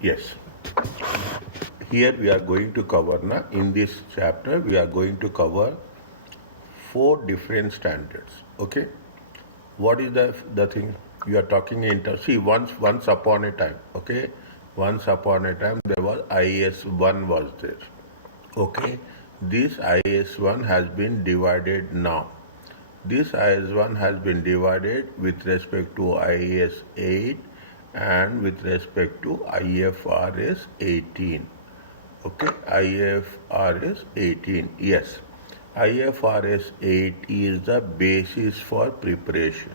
Yes. Here we are going to cover now. In this chapter, we are going to cover four different standards. Okay. What is the thing you are talking in terms? See, once upon a time. Okay. Once upon a time, there was IAS 1 was there. Okay. This IAS 1 has been divided now. This IAS1 has been divided with respect to IAS 8 and with respect to IFRS 18. Okay, IFRS 18. Yes, IFRS 8 is the basis for preparation.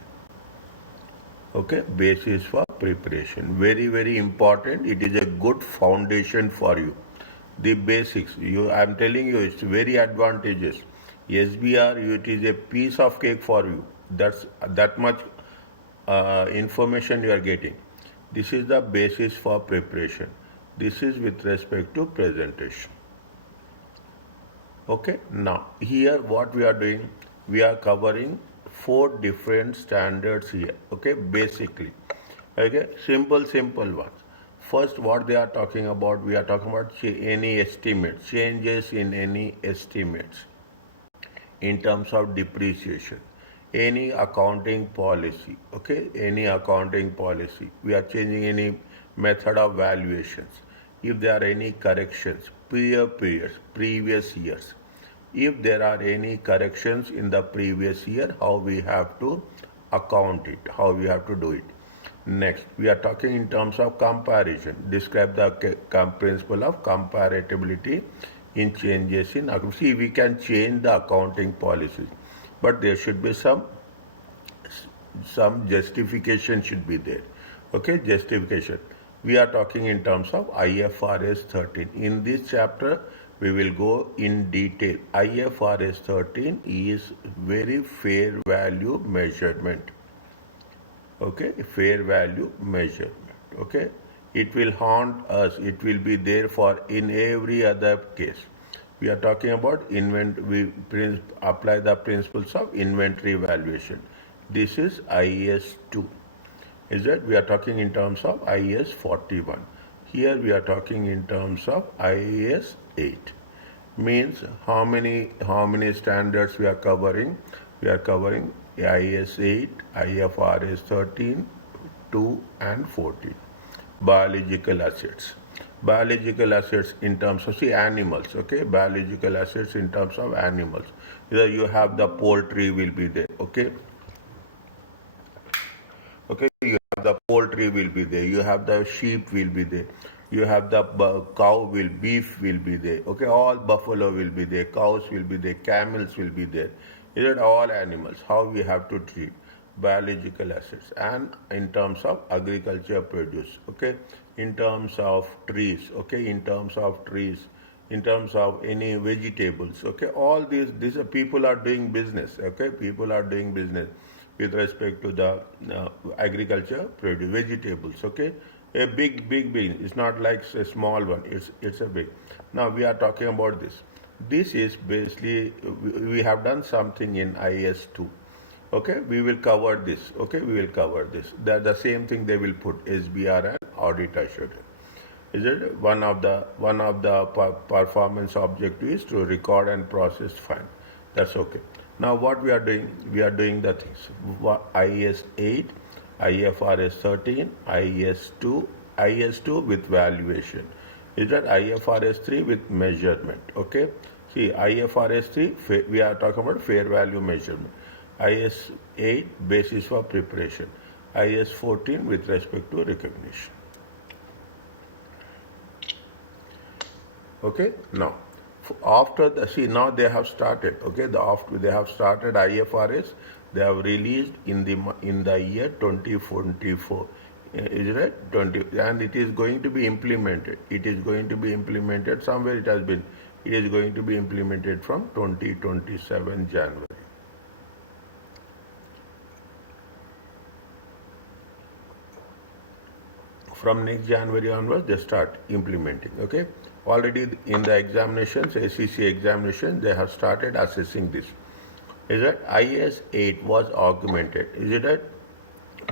Okay, basis for preparation. Very, very important. It is a good foundation for you. The basics. I'm telling you, it's very advantageous. SBR, it is a piece of cake for you. That's that much information you are getting. This is the basis for preparation. This is with respect to presentation. Okay, now here what we are doing, we are covering four different standards here. Okay, basically. Okay, simple ones. First, what they are talking about, we are talking about any estimates, changes in any estimates in terms of depreciation, any accounting policy. Okay, any accounting policy. We are changing any method of valuations. If there are any corrections, previous years. If there are any corrections in the previous year, how we have to account it, how we have to do it. Next, we are talking in terms of comparison. Describe the principle of comparability in changes in. See, we can change the accounting policies, but there should be some justification should be there. Okay, justification. We are talking in terms of IFRS 13. In this chapter, we will go in detail. IFRS 13 is very fair value measurement. Okay, fair value measurement. Okay, it will haunt us. It will be there for in every other case. We are talking about we apply the principles of inventory valuation. This is IAS 2. Is that we are talking in terms of IAS 41. Here we are talking in terms of IAS 8. Means how many standards we are covering? We are covering IAS 8, IFRS 13, 2 and 14. Biological assets. Biological assets in terms of animals. Okay, biological assets in terms of animals. Either you have the poultry will be there. Okay. Okay, you have the poultry will be there. You have the sheep will be there. You have the beef will be there. Okay, all buffalo will be there. Cows will be there. Camels will be there. Is it all animals? How we have to treat biological assets and in terms of agriculture produce. Okay, in terms of trees. Okay, in terms of trees. In terms of any vegetables. Okay, all these people are doing business. Okay, people are doing business with respect to the agriculture produce vegetables. Okay, a big it's not like a small one, it's a big. Now we are talking about this is basically we have done something in IAS 2. Okay, we will cover this. Okay, we will cover this. The same thing they will put SBR and audit assurance. Is it one of the performance objective is to record and process fine. That's okay. Now what we are doing? We are doing the things. IAS 8, IFRS 13, IAS 2 with valuation. Is that IFRS 3 with measurement? Okay. See, IFRS 3 we are talking about fair value measurement. IAS 8 basis for preparation. IAS 14 with respect to recognition. Okay. Now after now they have started. Okay, after they have started IFRS, they have released in the year 2024. Is it right? 20, and it is going to be implemented. It is going to be implemented somewhere. It has been. It is going to be implemented from 2027 January. From next January onwards, they start implementing. Okay. Already in the examinations, ACCA examinations, they have started assessing this. Is that IAS 8 was augmented? Is it that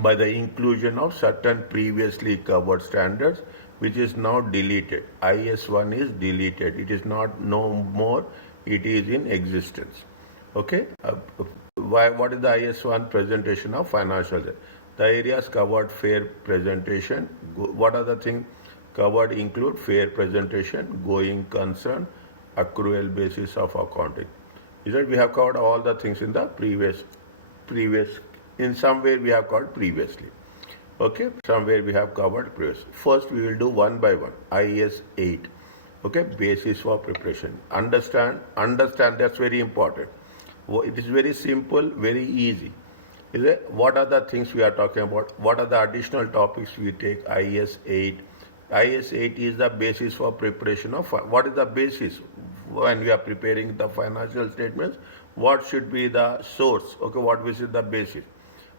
by the inclusion of certain previously covered standards which is now deleted. IAS1 is deleted. It is not no more. It is in existence. Okay. What is the IAS1 presentation of financial? The areas covered fair presentation. What are the things covered include fair presentation, going concern, accrual basis of accounting. Is that we have covered all the things in the previous in some way we have covered previously. Okay, somewhere we have covered previous. First we will do one by one. IAS 8. Okay, basis for preparation. Understand, that's very important. It is very simple, very easy. Is it? What are the things we are talking about? What are the additional topics we take? IAS 8. IAS 8 is the basis for preparation of, what is the basis when we are preparing the financial statements? What should be the source? Okay, what is the basis?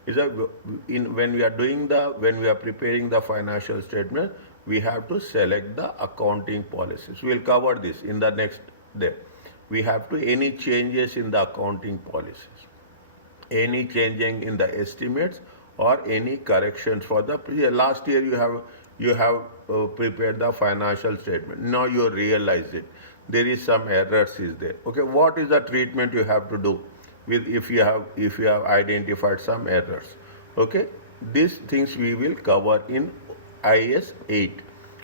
Is that when we are preparing the financial statement, we have to select the accounting policies. We will cover this in the next day. We have to any changes in the accounting policies, any changing in the estimates, or any corrections for the last year you have prepared the financial statement. Now you realize it. There is some errors is there. Okay, what is the treatment you have to do with if you have identified some errors? Okay, these things we will cover in IAS 8.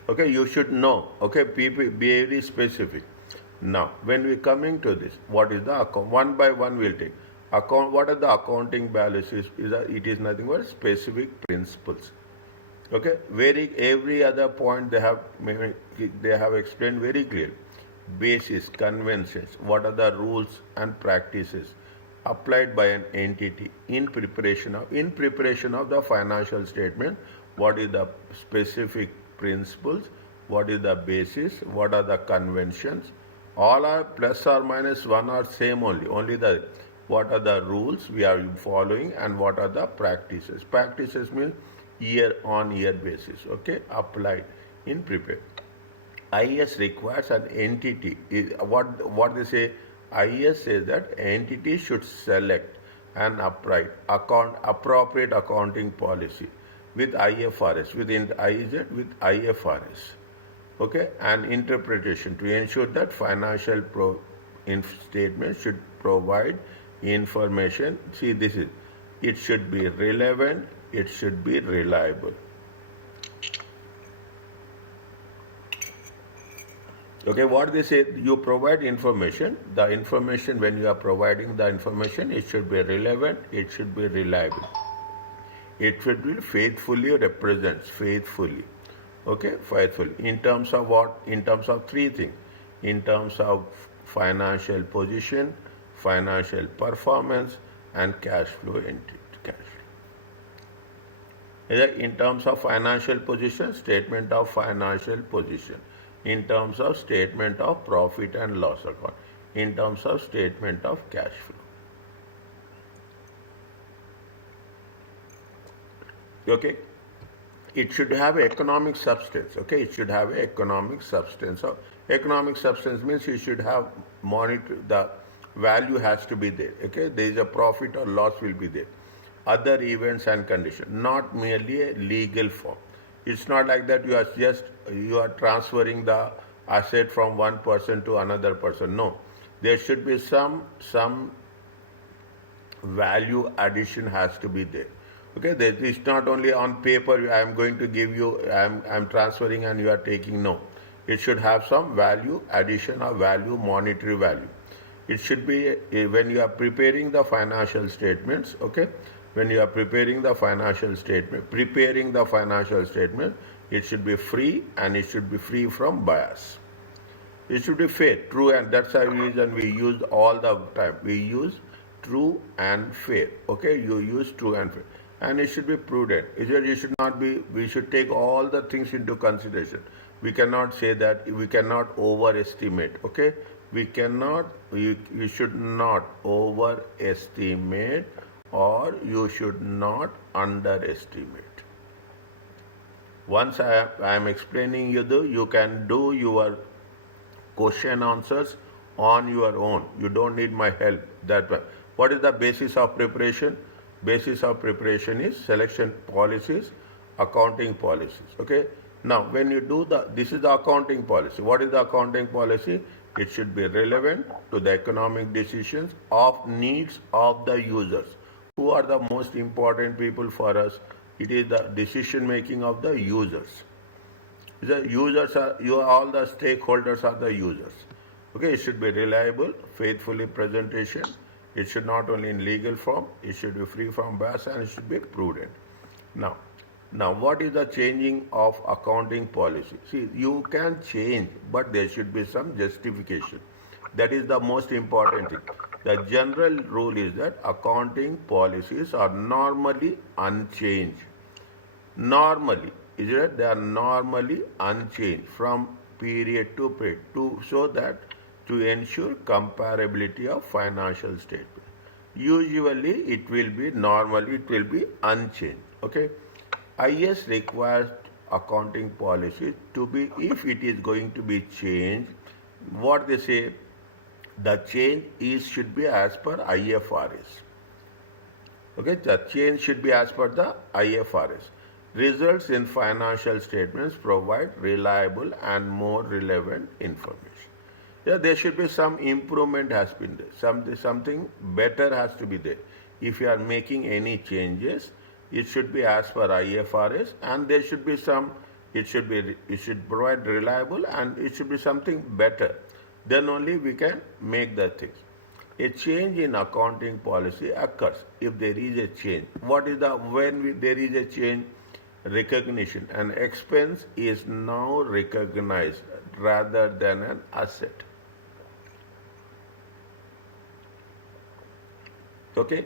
Okay, you should know. Okay, be very specific. Now, when we coming to this, what is the account? One by one we'll take. What are the accounting balances? It is nothing but specific principles. Okay, every other point they have explained very clearly. Basis, conventions, what are the rules and practices applied by an entity in preparation of the financial statement. What is the specific principles? What is the basis? What are the conventions? All are plus or minus one or same only. Only what are the rules we are following and what are the practices. Practices means year on year basis. Okay, applied in prepare. IAS requires an entity. What they say, IAS says that entity should select an appropriate accounting policy with IFRS, with IFRS. Okay, and interpretation to ensure that financial statement should provide information. See, it should be relevant, it should be reliable. Okay, what they say, you provide information. The information, when you are providing the information, it should be relevant, it should be reliable. It should be faithfully. Okay, faithfully. In terms of what? In terms of three things. In terms of financial position, financial performance, and cash flow entry. In terms of financial position, statement of financial position. In terms of statement of profit and loss account. In terms of statement of cash flow. Okay, it should have economic substance. Okay, it should have economic substance. So economic substance means you should have the value has to be there. Okay, there is a profit or loss will be there. Other events and conditions, not merely a legal form. It's not like that you are transferring the asset from one person to another person. No, there should be some value addition has to be there. Okay, it's not only on paper. I am going to give you. I am transferring and you are taking. No, it should have some value addition or value, monetary value. It should be when you are preparing the financial statements. Okay, when you are preparing the financial statement, it should be free and it should be free from bias. It should be fair, true, and that's the reason we use all the time. We use true and fair. Okay, you use true and fair. And it should be prudent. You should not be, we should take all the things into consideration. We cannot say that, we cannot overestimate. Okay, we cannot, you should not overestimate or you should not underestimate. Once I am explaining you can do your question answers on your own. You don't need my help that way. What is the basis of preparation? Basis of preparation is selection policies, accounting policies. Okay, Now, when you do this is the accounting policy. What is the accounting policy? It should be relevant to the economic decisions of needs of the users. Who are the most important people for us? It is the decision making of the users. The users are all the stakeholders are the users. Okay, it should be reliable, faithfully presentation. It should not only in legal form, it should be free from bias and it should be prudent. Now, what is the changing of accounting policy? See, you can change, but there should be some justification. That is the most important thing. The general rule is that accounting policies are normally unchanged. Normally, is it? They are normally unchanged from period to period to ensure comparability of financial statement. Usually, it will be unchanged. Okay. IAS requires accounting policy to be, if it is going to be changed, what they say, the change should be as per IFRS. Okay, the change should be as per the IFRS. Results in financial statements provide reliable and more relevant information. Yeah, there should be some improvement has been there. Something better has to be there. If you are making any changes, it should be as per IFRS, and there should be it should provide reliable, and it should be something better. Then only we can make the things. A change in accounting policy occurs if there is a change. There is a change? Recognition. An expense is now recognized rather than an asset. Okay?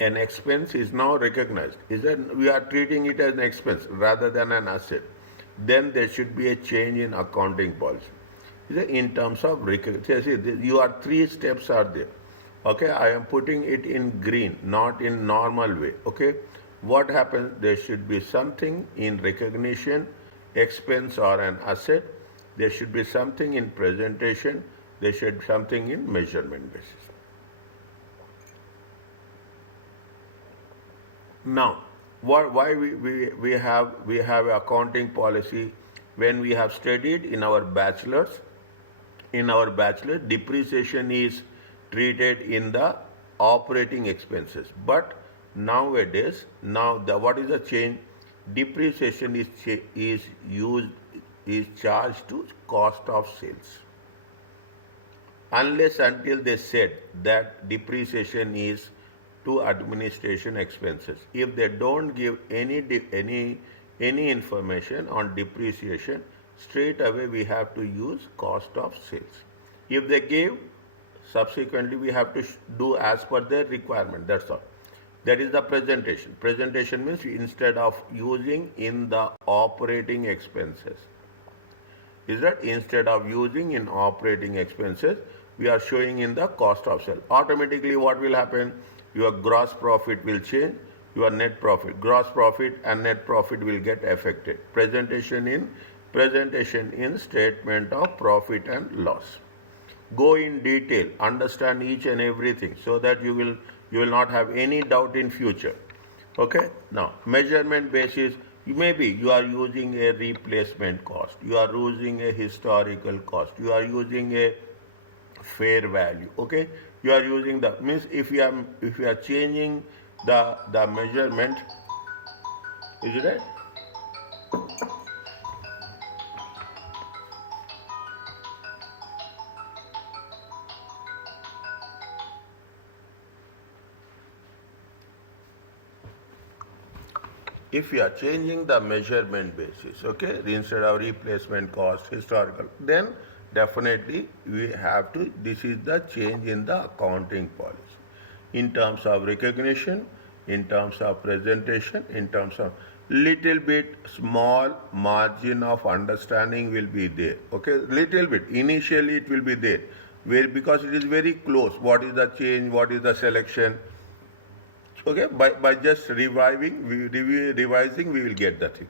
An expense is now recognized. Is that we are treating it as an expense rather than an asset. Then there should be a change in accounting policy. In terms of recognition, you are 3 steps are there. Okay, I am putting it in green, not in normal way. Okay, what happens? There should be something in recognition, expense or an asset. There should be something in presentation. There should be something in measurement basis. Now, why we have accounting policy? When we have studied in our bachelor's, depreciation is treated in the operating expenses. But nowadays, what is the change? Depreciation is charged to cost of sales. Unless until they said that depreciation is to administration expenses. If they don't give any information on depreciation, straight away we have to use cost of sales. If they give, subsequently we have to do as per their requirement. That's all. That is the presentation. Presentation means instead of using in the operating expenses, instead of using in operating expenses, we are showing in the cost of sale. Automatically what will happen? Your gross profit will change, your net profit. Gross profit and net profit will get affected. Presentation in statement of profit and loss. Go in detail, understand each and everything so that you will not have any doubt in future. Okay? Now, measurement basis, maybe you are using a replacement cost, you are using a historical cost, you are using a fair value. Okay? You are using the means if you are changing the measurement, is it right? If you are changing the measurement basis, okay, instead of replacement cost, historical, then definitely we have to, this is the change in the accounting policy. In terms of recognition, in terms of presentation, in terms of little bit small margin of understanding will be there. Okay, little bit. Initially it will be there. Because it is very close. What is the change? What is the selection? Okay, by just revising, we will get the thing.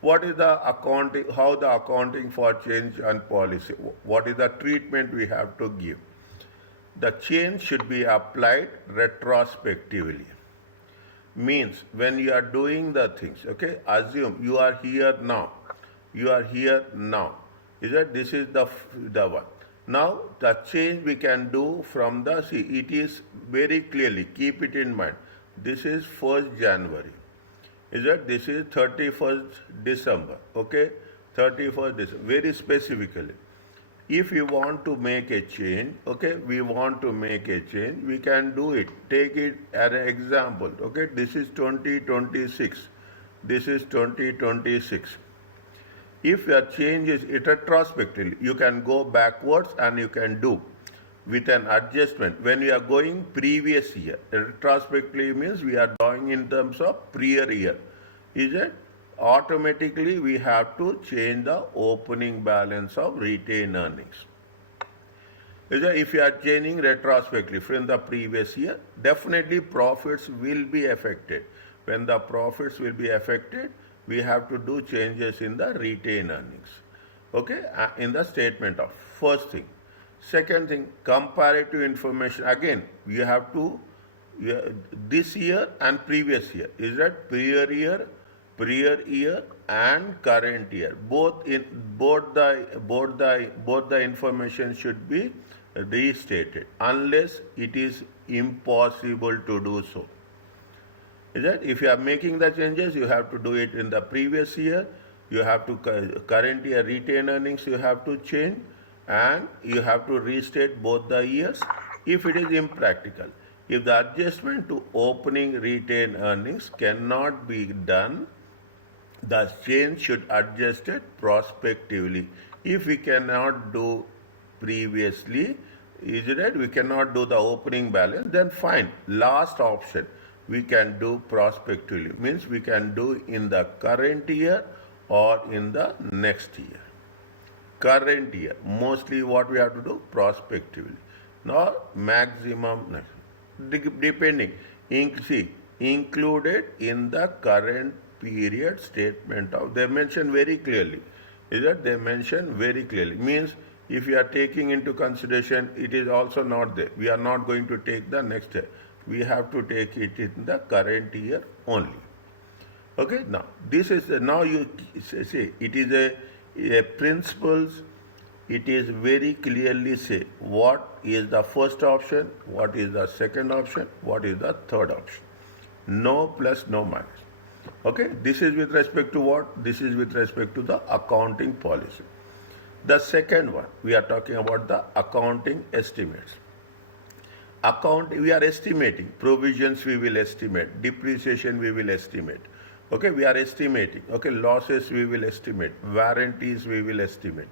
What is the accounting, how the accounting for change and policy, what is the treatment we have to give? The change should be applied retrospectively. Means when you are doing the things, okay, assume you are here now. You are here now. Is that this is the one. Now the change we can do from the, see, it is very clearly, keep it in mind. This is 1st January. Is that this is 31st December. Okay, 31st December. Very specifically, if you want to make a change, okay, we want to make a change, we can do it. Take it as an example. Okay, this is 2026. This is 2026. If your change is retrospectively, you can go backwards and you can do with an adjustment. When we are going previous year, retrospectively means we are going in terms of prior year. Is it? Automatically we have to change the opening balance of retained earnings. Is it? If you are changing retrospectively from the previous year, definitely profits will be affected. When the profits will be affected, we have to do changes in the retained earnings. Okay, in the statement of first thing. Second thing, comparative information. Again, you have to this year and previous year. Is that prior year and current year? Both the information should be restated unless it is impossible to do so. Is that if you are making the changes, you have to do it in the previous year. You have to current year retained earnings you have to change, and you have to restate both the years if it is impractical. If the adjustment to opening retained earnings cannot be done, the change should adjust it prospectively. If we cannot do previously, is it right? We cannot do the opening balance, then fine. Last option, we can do prospectively. Means we can do in the current year or in the next year. Current year, mostly what we have to do prospectively. Now maximum, depending, included in the current period statement of, they mention very clearly. Is that they mention very clearly. Means if you are taking into consideration, it is also not there. We are not going to take the next year. We have to take it in the current year only. Okay, now this is now you say it is a principles. It is very clearly say what is the first option, what is the second option, what is the third option. No plus, no minus. Okay, this is with respect to what? This is with respect to the accounting policy. The second one, we are talking about the accounting estimates. We are estimating. Provisions we will estimate. Depreciation we will estimate. Okay, we are estimating. Okay, losses we will estimate. Warranties we will estimate.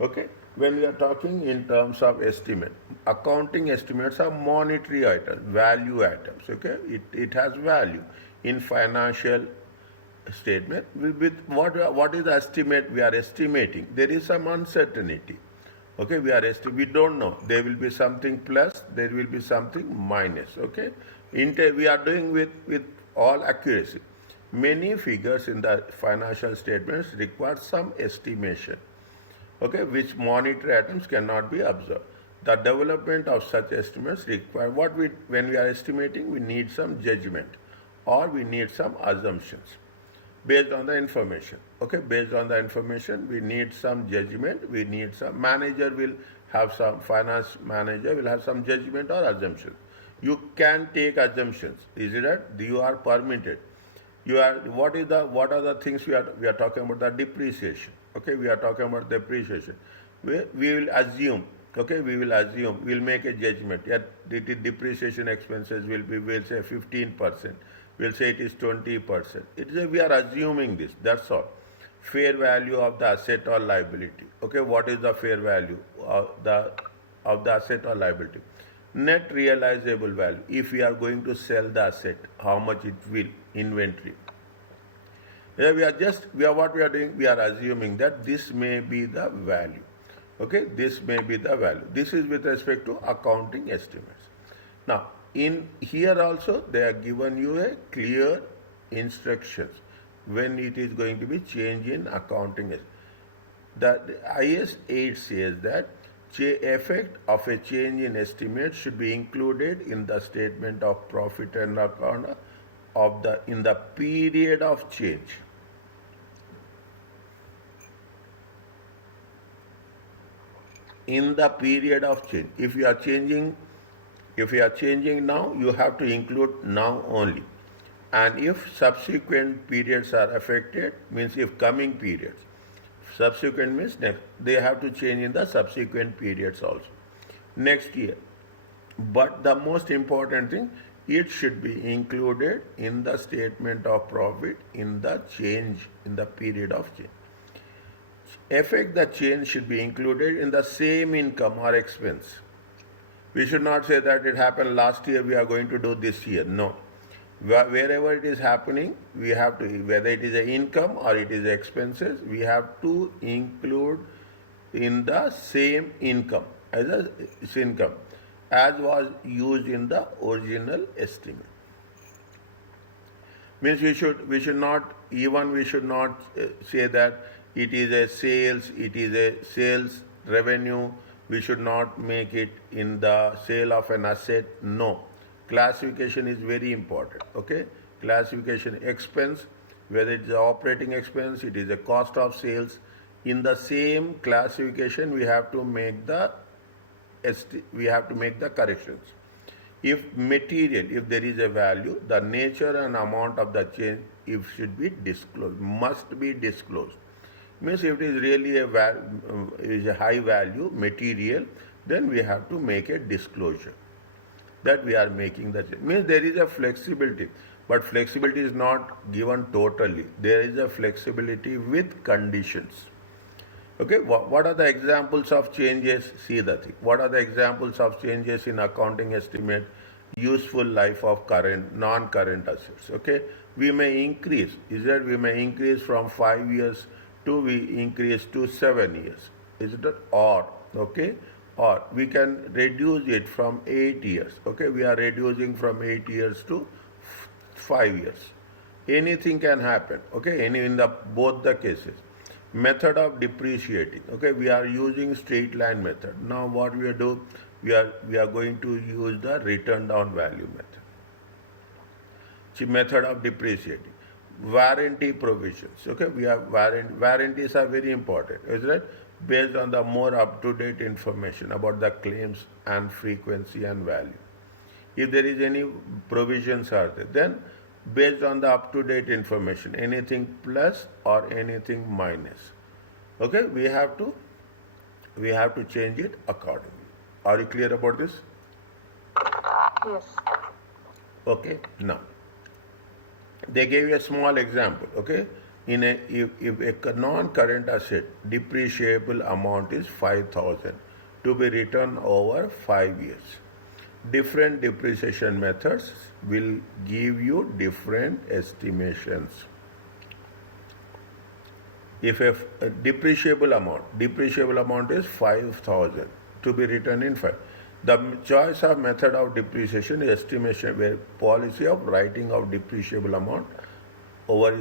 Okay, when we are talking in terms of estimate, accounting estimates are monetary items, value items. Okay, it has value in financial statement. With what is the estimate we are estimating? There is some uncertainty. Okay, we don't know. There will be something plus, there will be something minus. Okay, we are doing with all accuracy. Many figures in the financial statements require some estimation. Okay, which monetary items cannot be observed. The development of such estimates require when we are estimating, we need some judgment or we need some assumptions based on the information. Okay, based on the information, we need some judgment, we need some finance manager will have some judgment or assumption. You can take assumptions. Is it that you are permitted? What are the things we are talking about? The depreciation. Okay, we are talking about depreciation. We will assume. Okay, we'll make a judgment. Yeah, the depreciation expenses we'll say 15%. We'll say it is 20%. We are assuming this. That's all. Fair value of the asset or liability. Okay, what is the fair value of the asset or liability? Net realizable value. If we are going to sell the asset, how much it will inventory. Yeah, what we are doing, we are assuming that this may be the value. Okay, this may be the value. This is with respect to accounting estimates. Now, in here also, they are given you a clear instructions when it is going to be change in accounting. The IAS 8 says that effect of a change in estimate should be included in the statement of profit and account in the period of change. in the period of change. If you are changing now, you have to include now only. And if subsequent periods are affected, means if coming periods, subsequent means next, they have to change in the subsequent periods also. Next year. But the most important thing, it should be included in the statement of profit in the change, in the period of change. Effect the change should be included in the same income or expense. We should not say that it happened last year, we are going to do this year. No. Wherever it is happening, we have to, whether it is an income or it is expenses, we have to include in the same income as income as was used in the original estimate. Means we should not say that it is a sales revenue. We should not make it in the sale of an asset. No. Classification is very important. Okay? Classification expense, whether it is operating expense, it is a cost of sales. In the same classification, we have to make the corrections. If there is a value, the nature and amount of the change should be disclosed, must be disclosed. Means if it is really is a high value material, then we have to make a disclosure that we are making the change. Means there is a flexibility, but flexibility is not given totally. There is a flexibility with conditions. Okay, what are the examples of changes? See the thing. What are the examples of changes in accounting estimate? Useful life of non-current assets. Okay, we may increase. We may increase from 5 years to we increase to 7 years. Is it or? Okay, or we can reduce it from 8 years. Okay, we are reducing from 8 years to 5 years. Anything can happen. Okay, in both the cases. Method of depreciating. Okay, we are using straight line method. Now what we do? We are going to use the written down value method. See, method of depreciating. Warranty provisions. Okay, we have warranties are very important. Is that based on the more up to date information about the claims and frequency and value. If there is any provisions are there, then based on the up-to-date information, anything plus or anything minus. Okay, we have to change it accordingly. Are you clear about this? Yes. Okay, now they gave you a small example. Okay, if a non-current asset depreciable amount is 5,000 to be written over 5 years. Different depreciation methods will give you different estimations. If a depreciable amount is 5,000 to be written in 5. The choice of method of depreciation is estimation, where policy of writing of depreciable amount over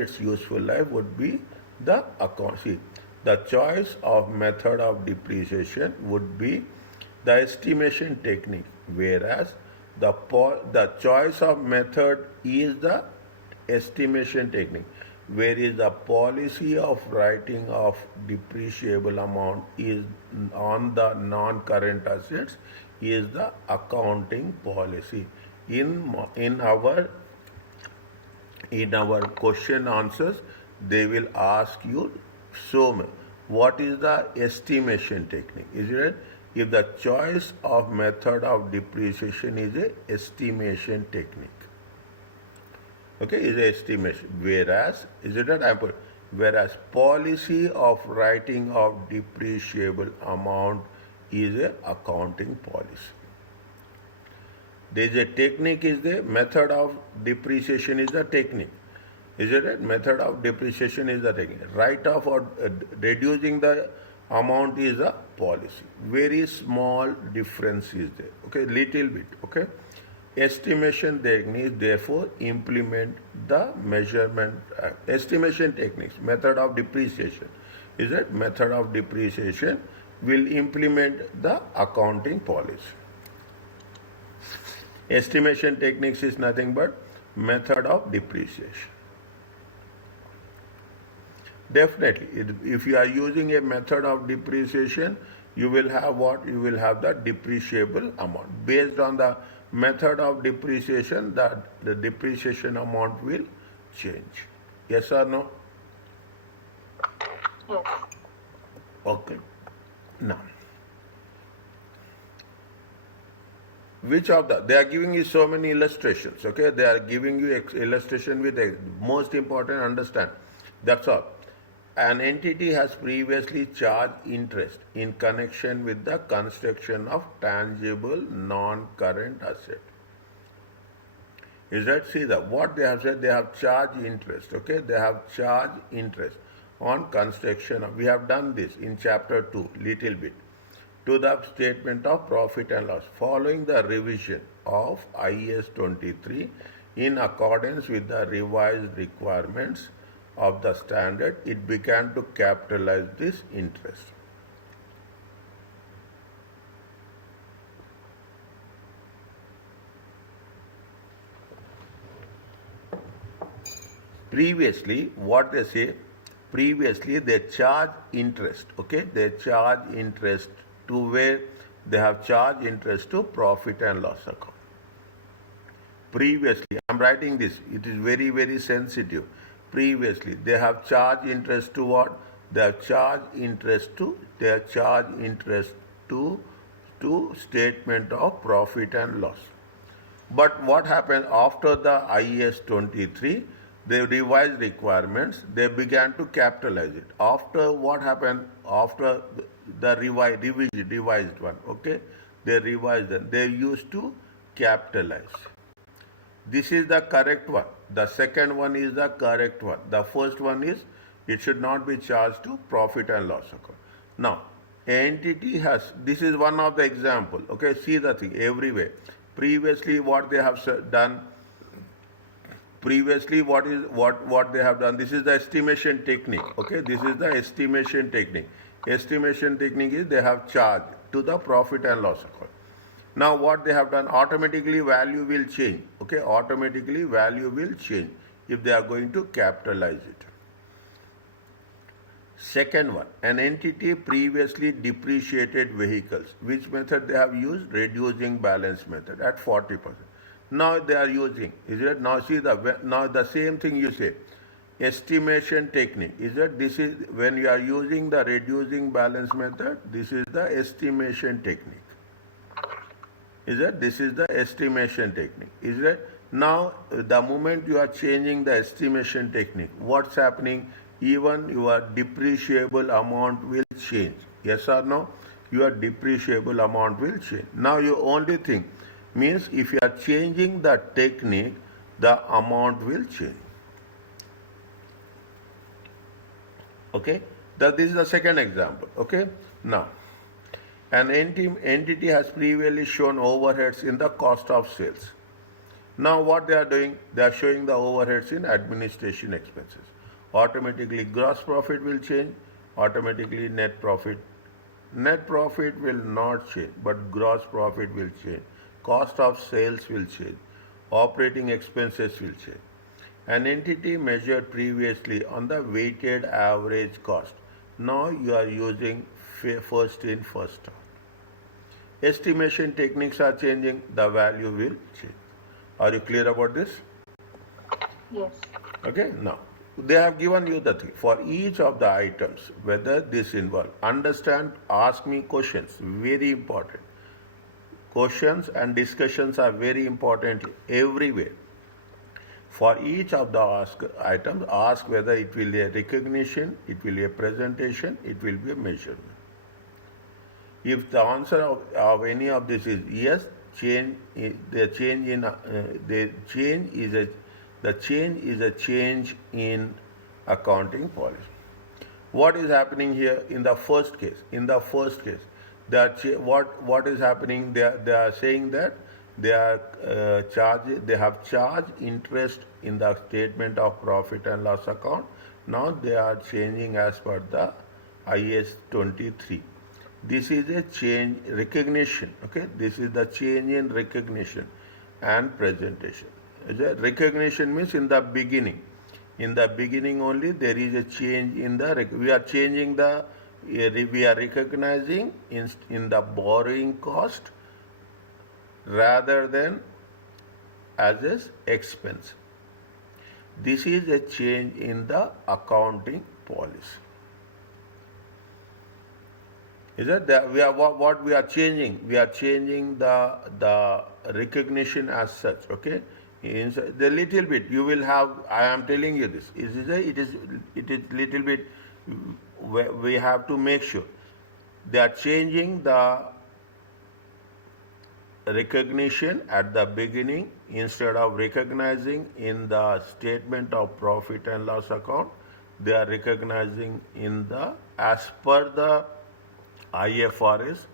its useful life would be the account. See, the choice of method of depreciation would be the estimation technique, whereas the choice of method is the estimation technique, whereas the policy of writing of depreciable amount is on the non-current assets is the accounting policy. In our question answers, they will ask you, so what is the estimation technique? Is it if the choice of method of depreciation is a estimation technique? Okay, is a estimation. Whereas, whereas policy of writing of depreciable amount is a accounting policy. There is a technique, is the method of depreciation is the technique. Is it right? Method of depreciation is the technique. Write off or reducing the amount is a policy. Very small difference is there. Okay, little bit. Okay. Estimation techniques therefore implement the measurement estimation techniques. Method of depreciation is that method of depreciation will implement the accounting policy. Estimation techniques is nothing but method of depreciation. Definitely. If you are using a method of depreciation, you will have what? You will have the depreciable amount. Based on the method of depreciation, the depreciation amount will change. Yes or no? Yes. Okay. Now, which of the, they are giving you so many illustrations, okay? They are giving you illustration with most important, understand. That's all. An entity has previously charged interest in connection with the construction of tangible non-current asset. Is that, see that what they have said, they have charged interest, okay? They have charged interest on construction. We have done this in chapter 2, little bit, to the statement of profit and loss following the revision of IAS 23 in accordance with the revised requirements of the standard. It began to capitalize this interest. Previously, what they say, previously they charge interest, okay? They charge interest to where? They have charged interest to profit and loss account. Previously, I am writing this, it is very, very sensitive. Previously, they have charged interest to what? They have charged interest to, to statement of profit and loss. But what happened after the IAS 23? They revised requirements, they began to capitalize it. After what happened? After the revised one, okay? They revised them. They used to capitalize. This is the correct one. The second one is the correct one. The first one is it should not be charged to profit and loss account. Now, entity has, this is one of the example, okay? See the thing everywhere. Previously what they have done, previously what they have done, this is the estimation technique, okay? This is the estimation technique. Estimation technique is they have charged to the profit and loss account. Now what they have done, automatically value will change, okay? Automatically value will change if they are going to capitalize it. Second one, an entity previously depreciated vehicles. Which method they have used? Reducing balance method at 40%. Now they are using, is it? Now see now the same thing you say, estimation technique. Is that this is when you are using the reducing balance method, this is the estimation technique. Is that this is the estimation technique? Is that now the moment you are changing the estimation technique, what's happening? Even your depreciable amount will change. Yes or no? Your depreciable amount will change. Now you only think means if you are changing the technique, the amount will change. Okay? This is the second example. Okay? Now, an entity has previously shown overheads in the cost of sales. Now what they are doing? They are showing the overheads in administration expenses. Automatically gross profit will change, automatically net profit. Net profit will not change, but gross profit will change. Cost of sales will change. Operating expenses will change. An entity measured previously on the weighted average cost. Now you are using first in, first out. Estimation techniques are changing, the value will change. Are you clear about this? Yes. Okay, now they have given you the thing for each of the items, whether this involve. Understand, ask me questions, very important. Questions and discussions are very important everywhere. For each of the items, ask whether it will be a recognition, it will be a presentation, it will be a measurement. If the answer of any of this is yes, the change is a change in accounting policy. What is happening here in the first case? In the first case, what is happening? They are saying that they are they have charged interest in the statement of profit and loss account. Now they are changing as per the IAS 23. This is a change recognition. Okay, this is the change in recognition and presentation. Recognition means in the beginning. In the beginning only there is a change in the, we are changing the, we are recognizing in the borrowing cost rather than as an expense. This is a change in the accounting policy. Is it that we are what we are changing? We are changing the recognition as such. Okay, in the little bit you will have. I am telling you this. It is little bit. We have to make sure they are changing the recognition at the beginning. Instead of recognizing in the statement of profit and loss account, they are recognizing in the, as per the IFRS,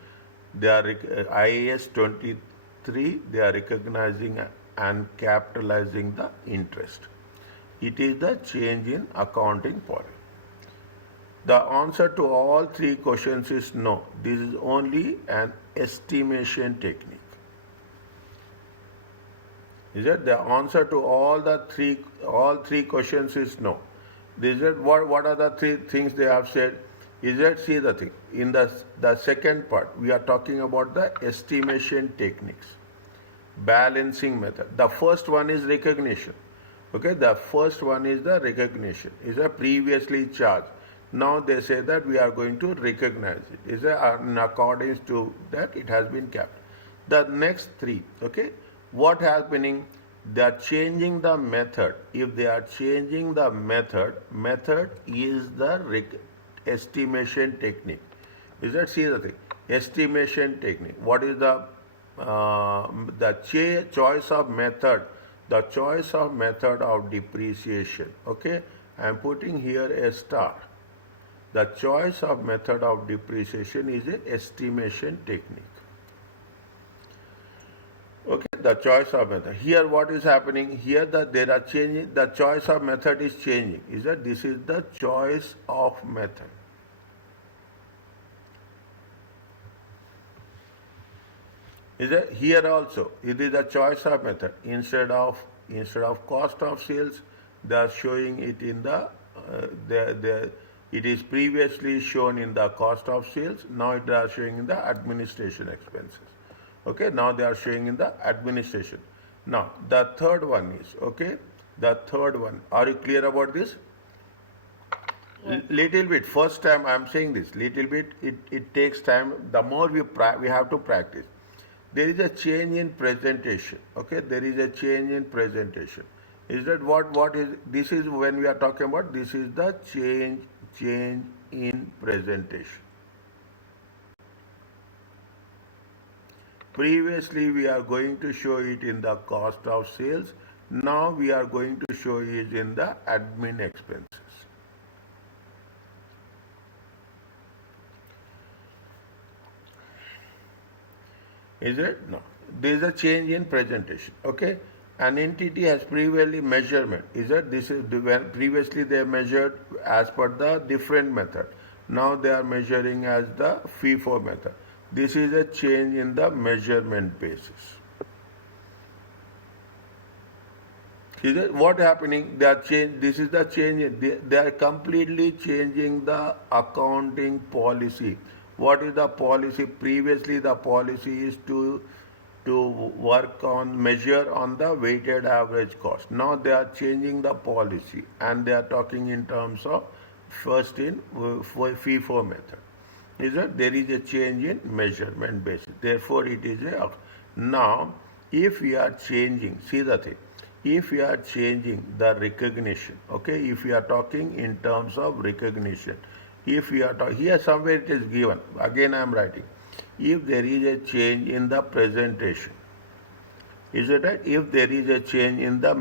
they are IAS 23, they are recognizing and capitalizing the interest. It is the change in accounting policy. The answer to all three questions is no. This is only an estimation technique. Is it the answer to all three questions is no. Is it what are the three things they have said? Is it, see the thing in the second part we are talking about the estimation techniques, balancing method. The first one is recognition. Okay, the first one is the recognition. Is a previously charged. Now they say that we are going to recognize it. Is in accordance to that it has been kept. The next three, okay. What happening? They are changing the method. If they are changing the method is the estimation technique. Is that, see the thing? Estimation technique. What is the choice of method? The choice of method of depreciation. Okay, I am putting here a star. The choice of method of depreciation is a estimation technique. Okay, the choice of method. Here what is happening? Here there are changing, the choice of method is changing. Is that this is the choice of method. Is that here also it is the choice of method. Instead of cost of sales, they are showing it in the it is previously shown in the cost of sales. Now they are showing in the administration expenses. Okay, now they are showing in the administration. Now the third one is, okay, the third one. Are you clear about this? Yes. Little bit. First time I am saying this. Little bit. It takes time. The more we have to practice. There is a change in presentation. Okay, there is a change in presentation. Is that what is? This is when we are talking about. This is the change in presentation. Previously, we are going to show it in the cost of sales. Now we are going to show it in the admin expenses. Is it? No. There is a change in presentation. Okay. An entity has previously measurement. Is that this is when previously they measured as per the different method. Now they are measuring as the FIFO method. This is a change in the measurement basis. Is it what happening? They are change. This is the change. They are completely changing the accounting policy. What is the policy? Previously, the policy is to work on measure on the weighted average cost. Now they are changing the policy and they are talking in terms of first in FIFO method. Is that there is a change in measurement basis. Therefore, it is a now if we are changing. See the thing. If we are changing the recognition, okay. If we are talking in terms of recognition, if we are talking here somewhere it is given. Again, I am writing. If there is a change in the presentation, is it right? If there is a change in the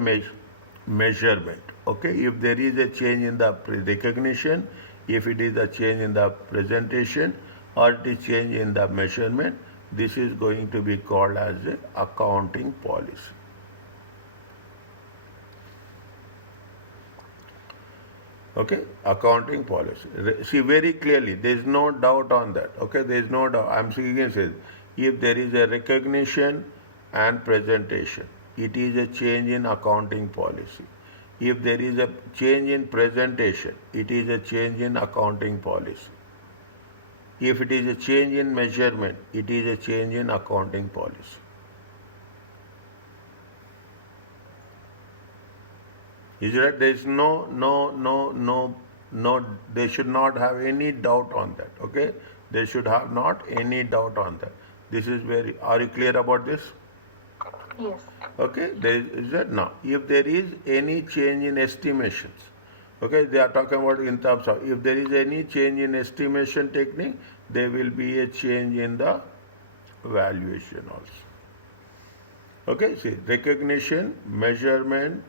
measurement, okay. If there is a change in the recognition, if it is a change in the presentation or it is change in the measurement, this is going to be called as a accounting policy. Okay, accounting policy. See very clearly, there is no doubt on that. Okay, there is no doubt. I am again saying, if there is a recognition and presentation, it is a change in accounting policy. If there is a change in presentation, it is a change in accounting policy. If it is a change in measurement, it is a change in accounting policy. Is that there is no, they should not have any doubt on that, okay? They should have not any doubt on that. This is very, are you clear about this? Yes. Okay, there is that now. If there is any change in estimations, okay, they are talking about in terms of, if there is any change in estimation technique, there will be a change in the valuation also. Okay, see, recognition, measurement,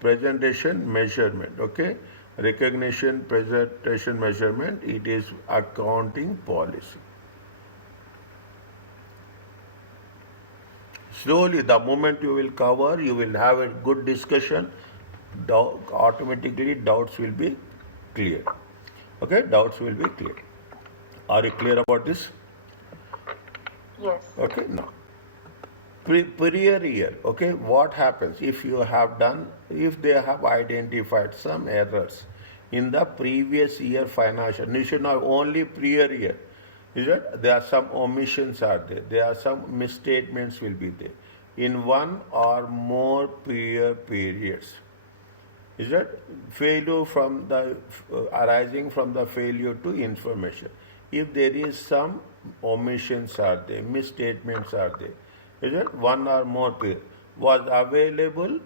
presentation, measurement, okay? Recognition, presentation, measurement, it is accounting policy. Slowly, the moment you will cover, you will have a good discussion, automatically doubts will be clear. Okay, doubts will be clear. Are you clear about this? Yes. Okay, now. Prior year, okay, what happens if you have done, if they have identified some errors in the previous year financial, you should not only prior year, is that there are some omissions are there are some misstatements will be there in one or more prior periods. Is that failure from the arising from the failure to information? If there is some omissions are there, misstatements are there, is it one or more period was available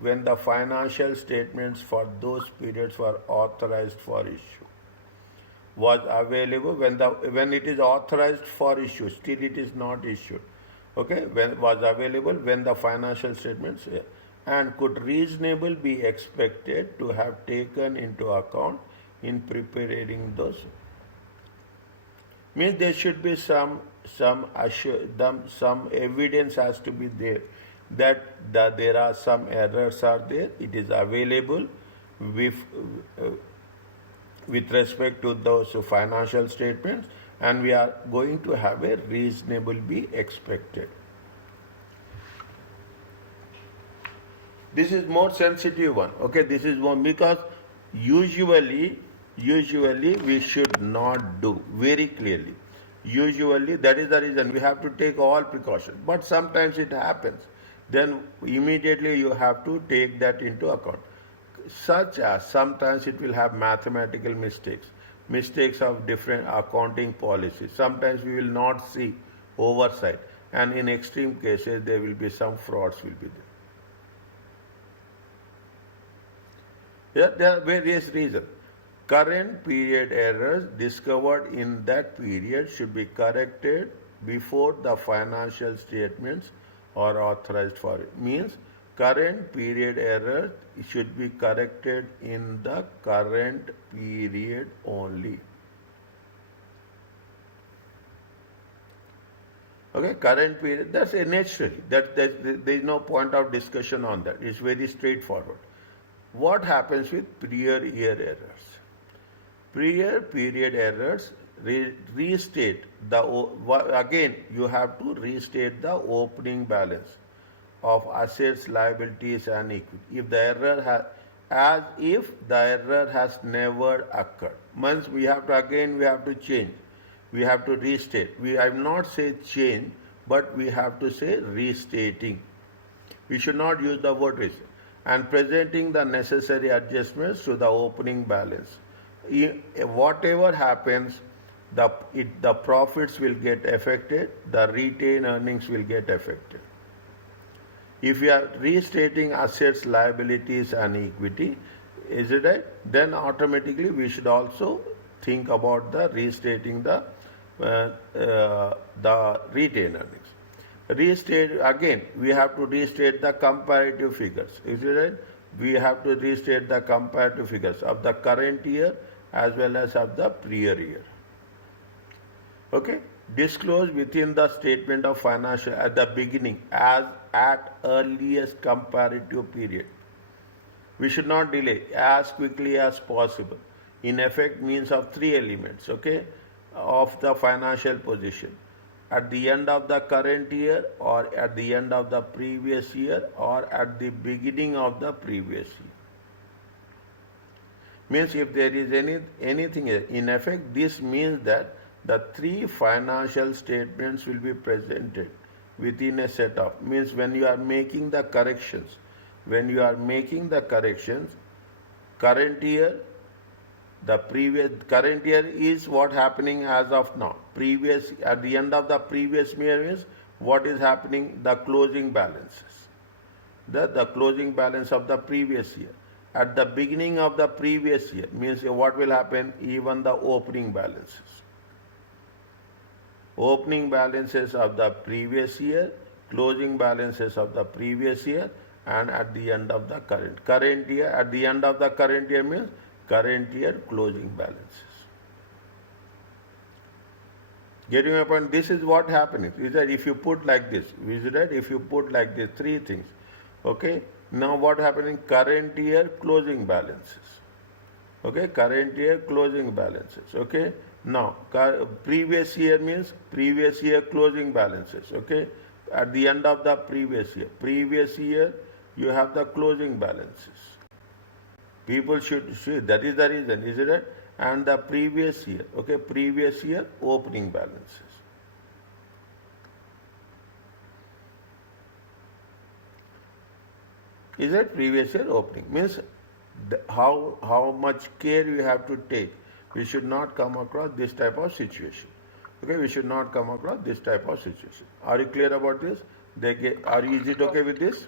when the financial statements for those periods were authorized for issue? Was available when it is authorized for issue, still it is not issued. Okay, when was available when the financial statements and could reasonable be expected to have taken into account in preparing those. Means there should be some evidence has to be there that there are some errors are there. It is available with respect to those financial statements, and we are going to have a reasonable be expected. This is more sensitive one. Okay, this is one because usually we should not do very clearly. Usually that is the reason we have to take all precautions. But sometimes it happens. Then immediately you have to take that into account. Such as sometimes it will have mathematical mistakes of different accounting policies. Sometimes we will not see oversight, and in extreme cases there will be some frauds will be there. Yeah, there are various reasons. Current period errors discovered in that period should be corrected before the financial statements are authorized for it. Means current period errors should be corrected in the current period only. Okay, current period, that's a naturally. There is no point of discussion on that. It's very straightforward. What happens with prior year errors? Prior period errors restate the, again you have to restate the opening balance of assets, liabilities and equity. If the error has, as if the error has never occurred. Once we have to change. We have to restate. I have not say change, but we have to say restating. We should not use the word restate. And presenting the necessary adjustments to the opening balance. Whatever happens, the profits will get affected, the retained earnings will get affected. If you are restating assets, liabilities and equity, is it right? Then automatically we should also think about the restating the retained earnings. Restate again, we have to restate the comparative figures. Is it right? We have to restate the comparative figures of the current year as well as of the prior year. Okay? Disclose within the statement of financial at the beginning as at earliest comparative period. We should not delay as quickly as possible. In effect means of three elements, okay, of the financial position. At the end of the current year, or at the end of the previous year, or at the beginning of the previous year. Means if there is anything in effect, this means that the three financial statements will be presented within a set of, means when you are making the corrections, current year, the previous current year is what happening as of now. Previous, at the end of the previous year means what is happening, the closing balances. The closing balance of the previous year. At the beginning of the previous year means what will happen, even the opening balances. Opening balances of the previous year, closing balances of the previous year, and at the end of the current year, at the end of the current year means current year closing balances. Getting my point? This is what happens. Is that if you put like this, if you put like this, three things, okay? Now what happening? Current year closing balances. Okay, current year closing balances. Okay. Now previous year means previous year closing balances. Okay. At the end of the previous year you have the closing balances. People should see, that is the reason, isn't it? And the previous year, okay, previous year opening balances. Is it previous year opening? Means how much care you have to take. We should not come across this type of situation. Okay, we should not come across this type of situation. Are you clear about this? Is it okay with this?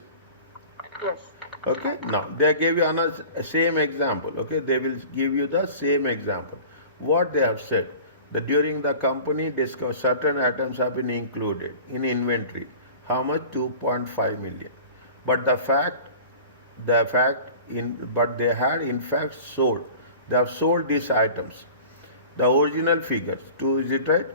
Yes. Okay, now they gave you another same example. Okay, they will give you the same example. What they have said, that during the company discuss certain items have been included in inventory. How much? 2.5 million. But but they had in fact sold. They have sold these items. The original figures, is it right?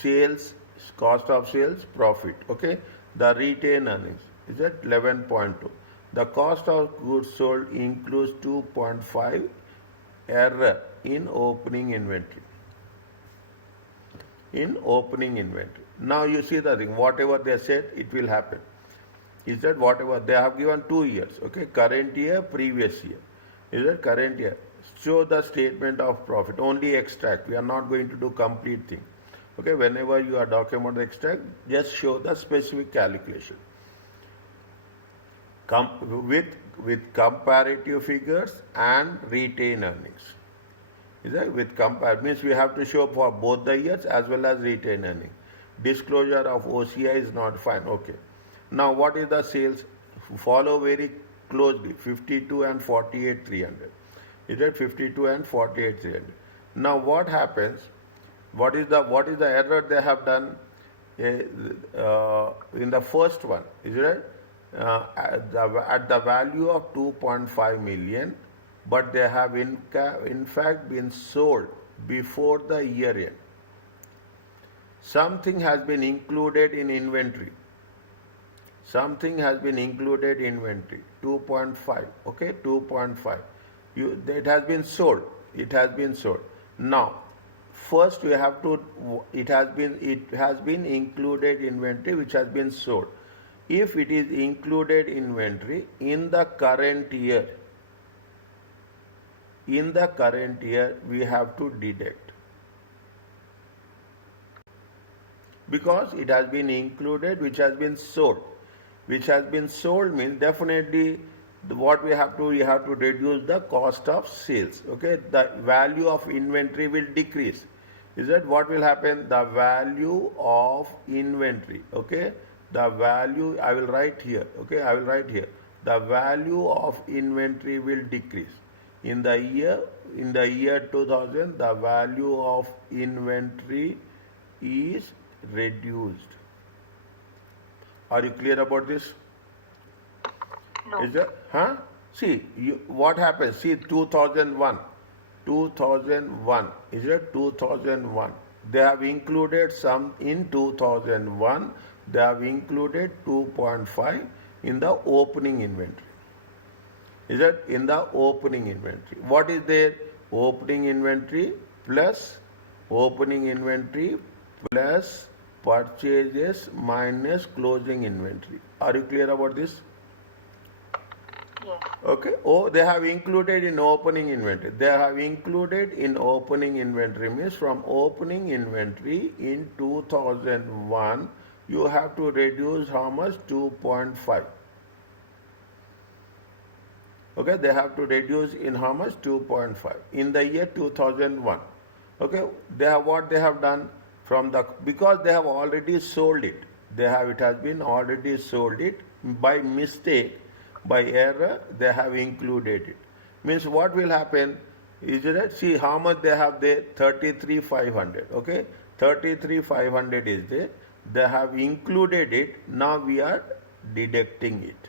Sales, cost of sales, profit. Okay, the retained earnings is at 11.2. The cost of goods sold includes 2.5 error in opening inventory. Now you see the thing, whatever they said, it will happen. Is that whatever they have given 2 years, okay, current year, previous year. Is that current year? Show the statement of profit, only extract. We are not going to do complete thing. Okay, whenever you are talking about the extract, just show the specific calculation. With comparative figures and retained earnings. Is that with compare means we have to show for both the years as well as retained earning. Disclosure of OCI is not fine. Okay. Now what is the sales? Follow very closely. 52 and 48,300. Is that 52 and 48,300? Now what happens? What is the error they have done in the first one? Is it right? At the value of 2.5 million, but they have in fact been sold before the year end. Something has been included in inventory. 2.5. Okay, 2.5. It has been sold. Now, first you have to. It has been included inventory which has been sold. If it is included inventory in the current year, we have to deduct. Because it has been included, which has been sold. Which has been sold means definitely what we have to reduce the cost of sales. Okay, the value of inventory will decrease. Is that what will happen? The value of inventory. Okay. The value I will write here. Okay, I will write here. The value of inventory will decrease. In the year 2000, the value of inventory is reduced. Are you clear about this? No. Is that? Huh? See, what happens? See, 2001. Is it 2001? They have included some in 2001. They have included 2.5 in the opening inventory. Is it in the opening inventory? What is there? Opening inventory plus purchases minus closing inventory. Are you clear about this? Yes. Okay. Oh, they have included in opening inventory. They have included in opening inventory means from opening inventory in 2001, you have to reduce how much? 2.5. Okay, they have to reduce in how much? 2.5 in the year 2001. Okay, they have what they have done from the, because they have already sold it. It has been already sold it by mistake, by error. They have included it. Means what will happen is that, see how much they have there, 33,500. Okay, 33,500 is there. They have included it. Now we are deducting it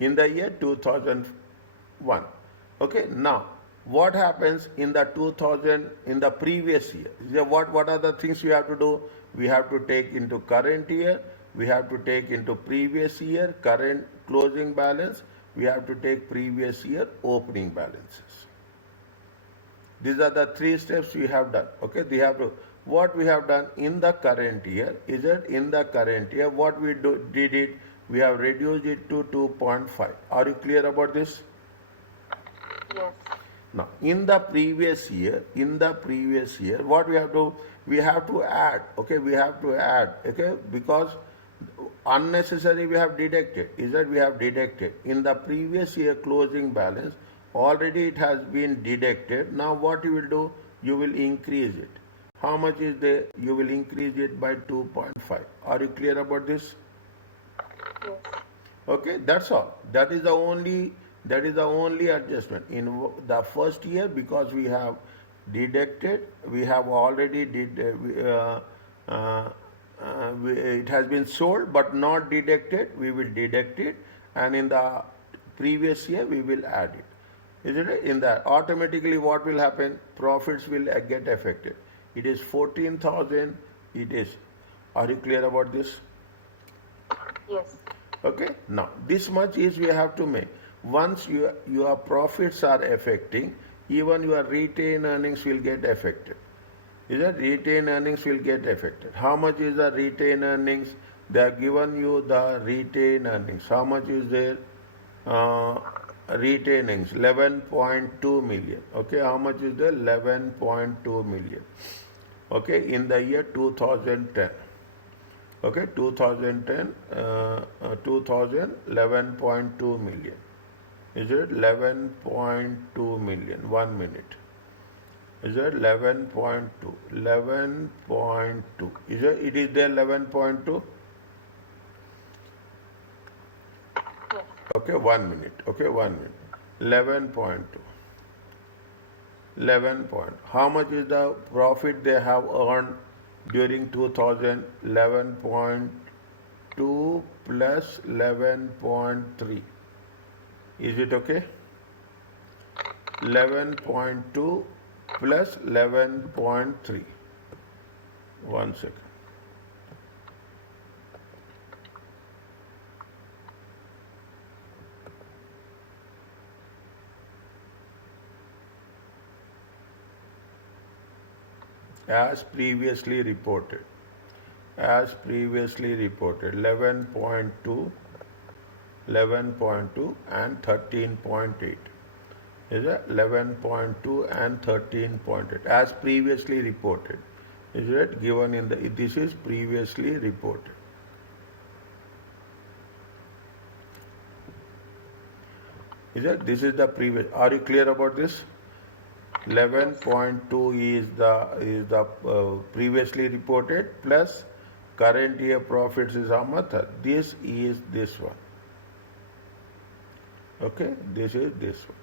in the year 2001. Okay, now what happens in the 2000, in the previous year? What are the things we have to do? We have to take into current year, we have to take into previous year current closing balance, we have to take previous year opening balances. These are the 3 steps we have done. Okay, we have to, what we have done in the current year is that in the current year what we did it, we have reduced it to 2.5. Are you clear about this? Yes. Now, in the previous year, what we have to, we have to add. Okay, we have to add. Okay, because unnecessary we have deducted. Is that we have deducted in the previous year closing balance. Already it has been deducted. Now what you will do? You will increase it. How much is there? You will increase it by 2.5. Are you clear about this? Yes. Okay, that's all. That is the only adjustment in the first year, because we have deducted. We have already it has been sold but not deducted. We will deduct it, and in the previous year we will add it. Isn't it? In that, automatically what will happen? Profits will get affected. It is 14,000. It is. Are you clear about this? Yes. Okay, now this much is we have to make. Once your profits are affecting, even your retained earnings will get affected. Is that retained earnings will get affected? How much is the retained earnings? They have given you the retained earnings. How much is there? Retained earnings 11.2 million. Okay, how much is there? 11.2 million. Okay, in the year 2010. Okay, 2010, 11.2 million. Is it 11.2 million? 1 minute. Is it 11.2? 11.2. It is there 11.2? Yes. Okay, 1 minute. Okay, 1 minute. 11.2. 11 point. How much is the profit they have earned during 2000? 11.2 plus 11.3. Is it okay? 11.2 plus 11.3. 1 second. As previously reported. 11.2, 11.2 and 13.8. Is it 11.2 and 13.8 as previously reported? Is it given in the, this is previously reported. Is it? This is the previous. Are you clear about this? 11.2 is the previously reported plus current year profits is how much? This is this one. Okay, this is this one.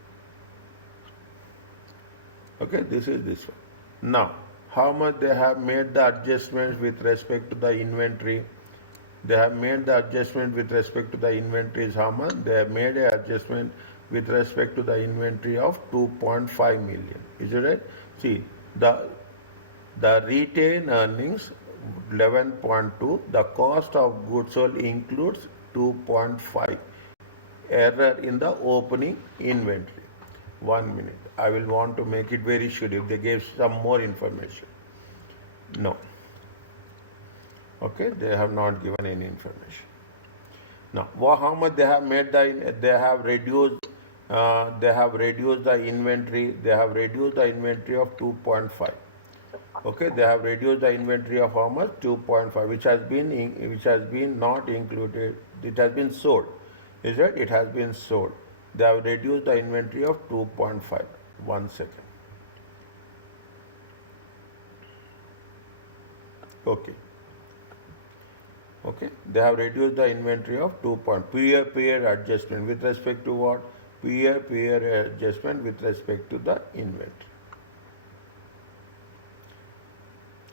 Okay, this is this one. Now, how much they have made the adjustments with respect to the inventory? They have made the adjustment with respect to the inventory is how much? They have made an adjustment with respect to the inventory of 2.5 million. Is it right? See, the retained earnings 11.2, the cost of goods sold includes 2.5. Error in the opening inventory. 1 minute. I will want to make it very sure if they gave some more information. No. Okay, they have not given any information. Now, how much they have made they have reduced, the inventory, they have reduced the inventory of 2.5. Okay, they have reduced the inventory of how much? 2.5, which has been not included, it has been sold. Is it? It has been sold. They have reduced the inventory of 2.5. 1 second. Okay. Okay, they have reduced the inventory of 2 point. Period adjustment with respect to what? Period adjustment with respect to the inventory.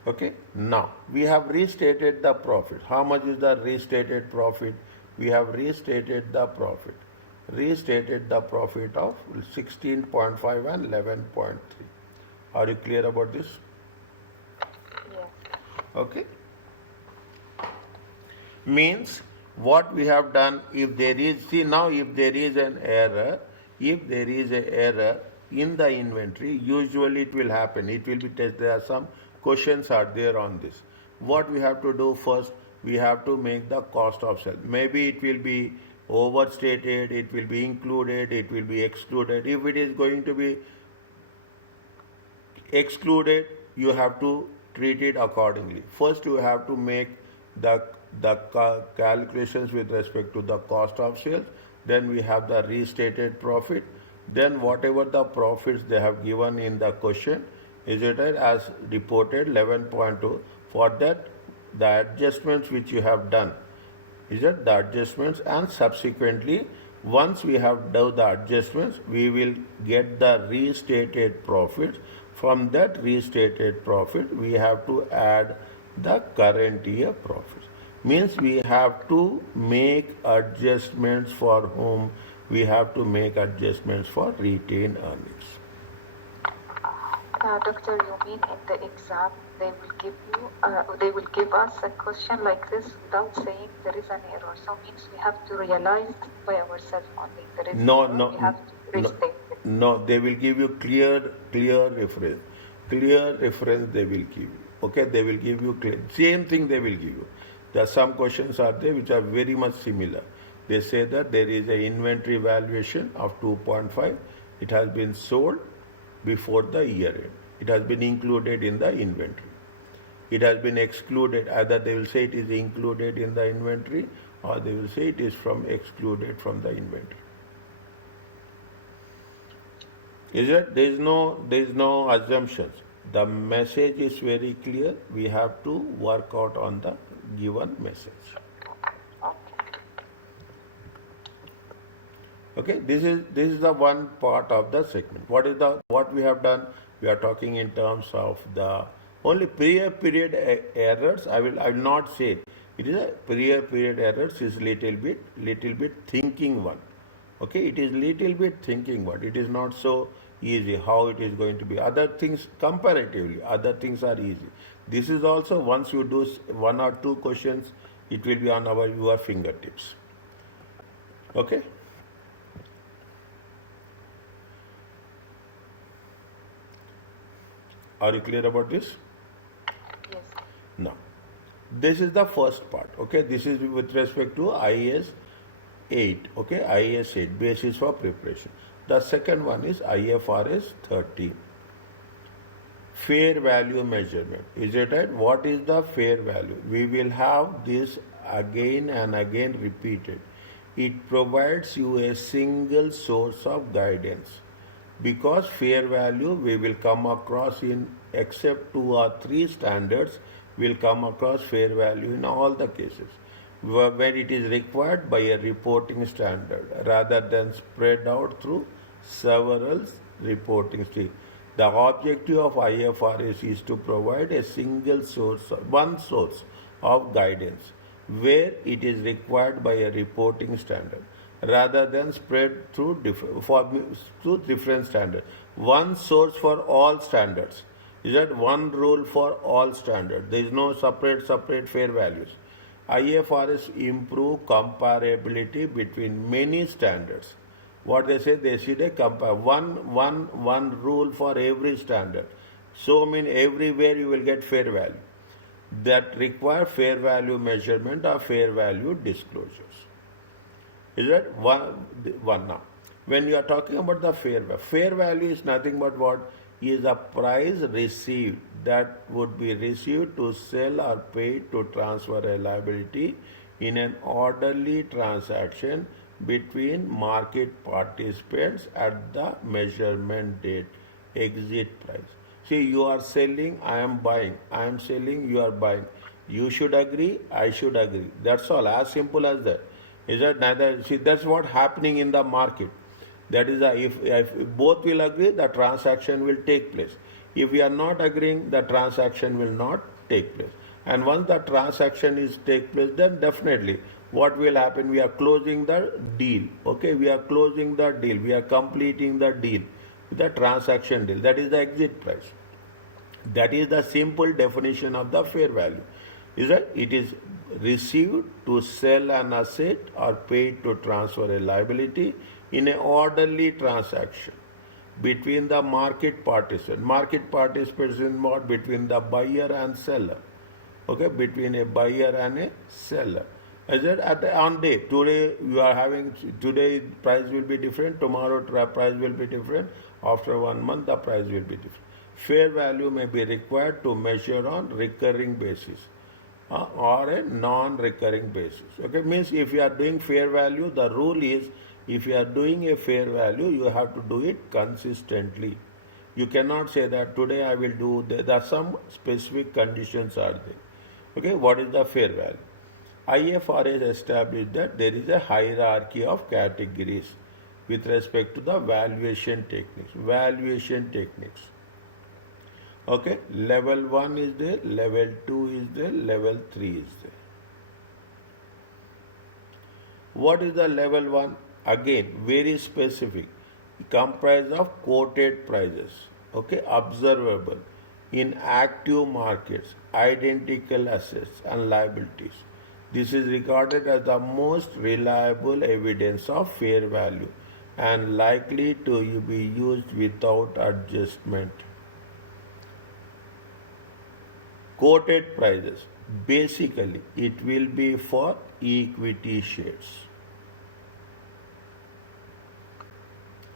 Okay, now we have restated the profit. How much is the restated profit? We have restated the profit. Restated the profit of 16.5 and 11.3. Are you clear about this? Yes. Okay. Means what we have done, if there is, see now if there is an error, if there is an error in the inventory, usually it will happen. It will be tested. There are some questions are there on this. What we have to do first, we have to make the cost of sale. Maybe it will be overstated, it will be included, it will be excluded. If it is going to be excluded, you have to treat it accordingly. First, you have to make the calculations with respect to the cost of sales. Then we have the restated profit. Then whatever the profits they have given in the question, is it right, as reported 11.2. For that, the adjustments which you have done, is it the adjustments, and subsequently once we have done the adjustments, we will get the restated profits. From that restated profit, we have to add the current year profits. Means we have to make adjustments for whom? We have to make adjustments for retained earnings. Doctor, you mean in the exam they will give you, they will give us a question like this without saying there is an error. So means we have to realize by ourselves only there is No, an error. no, We have to no, restate it. no. They will give you clear reference. Clear reference they will give you. Okay, they will give you clear. Same thing they will give you. There are some questions are there which are very much similar. They say that there is an inventory valuation of 2.5. It has been sold before the year end. It has been included in the inventory. It has been excluded. Either they will say it is included in the inventory, or they will say it is excluded from the inventory. Is it? There is no assumptions. The message is very clear. We have to work out on the given message. Okay, this is the one part of the segment. What we have done? We are talking in terms of the only period errors. I will not say it is a period errors. Is little bit thinking one. Okay, it is little bit thinking one. It is not so easy how it is going to be. Other things comparatively, other things are easy. This is also, once you do 1 or 2 questions, it will be on your fingertips. Okay. Are you clear about this? Yes. Now, this is the first part. Okay, this is with respect to IAS 8. Okay, IAS 8, basis for preparation. The second one is IFRS 13. Fair value measurement. Is it right? What is the fair value? We will have this again and again repeated. It provides you a single source of guidance. Because fair value we will come across in except 2 or 3 standards, will come across fair value in all the cases where it is required by a reporting standard rather than spread out through several reporting streams. The objective of IFRS is to provide a single source, one source of guidance where it is required by a reporting standard rather than spread through different standards. One source for all standards. Is that one rule for all standards? There is no separate fair values. IFRS improve comparability between many standards. What they say, they should compare one rule for every standard. So mean everywhere you will get fair value that require fair value measurement or fair value disclosures. Is that one now? When you are talking about the fair value is nothing but what is a price received that would be received to sell or pay to transfer a liability in an orderly transaction between market participants at the measurement date, exit price. See, you are selling, I am buying. I am selling, you are buying. You should agree, I should agree. That's all, as simple as that. Is that neither? See, that's what happening in the market. That is, if both will agree, the transaction will take place. If we are not agreeing, the transaction will not take place. And once the transaction is take place, then definitely what will happen? We are closing the deal. Okay, we are closing the deal. We are completing the deal, the transaction deal. That is the exit price. That is the simple definition of the fair value. Is that it is received to sell an asset or paid to transfer a liability in an orderly transaction between the market participants. Market participants in what? Between the buyer and seller. Okay, between a buyer and a seller. Is it on day? Today you are having, today price will be different, tomorrow price will be different, after 1 month the price will be different. Fair value may be required to measure on recurring basis or a non-recurring basis. Okay, means if you are doing fair value, the rule is if you are doing a fair value, you have to do it consistently. You cannot say that today I will do, there are some specific conditions are there. Okay, what is the fair value? IFRS established that there is a hierarchy of categories with respect to the valuation techniques. Valuation techniques. Okay, level 1 is there, level 2 is there, level 3 is there. What is the level 1? Again, very specific. Comprised of quoted prices. Okay, observable in active markets, identical assets and liabilities. This is regarded as the most reliable evidence of fair value and likely to be used without adjustment. Quoted prices, basically it will be for equity shares.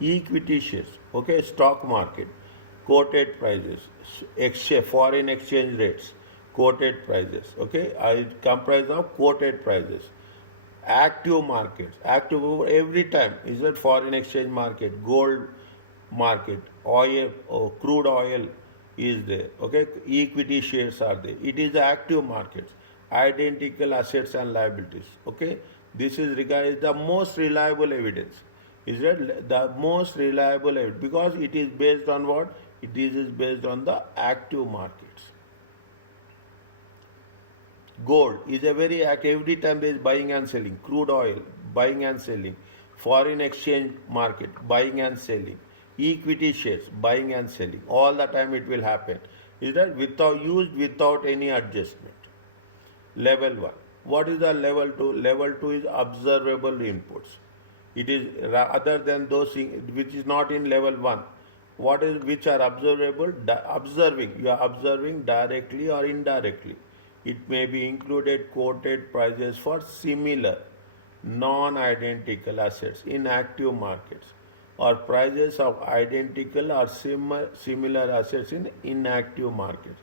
Equity shares, okay, stock market, quoted prices, foreign exchange rates, quoted prices, okay, I comprise of quoted prices. Active markets, active every time is that foreign exchange market, gold market, oil, crude oil is there, okay, equity shares are there. It is the active markets, identical assets and liabilities, okay. This is regarded the most reliable evidence. Is that the most reliable evidence because it is based on what? It is based on the active markets. Gold is a very active, every time there is buying and selling. Crude oil, buying and selling. Foreign exchange market, buying and selling. Equity shares, buying and selling. All the time it will happen. Is that used without any adjustment. Level 1. What is the level 2? Level 2 is observable inputs. It is other than those which is not in level 1. What is which are observable? Observing. You are observing directly or indirectly. It may be included quoted prices for similar, non-identical assets in active markets or prices of identical or similar assets in inactive markets.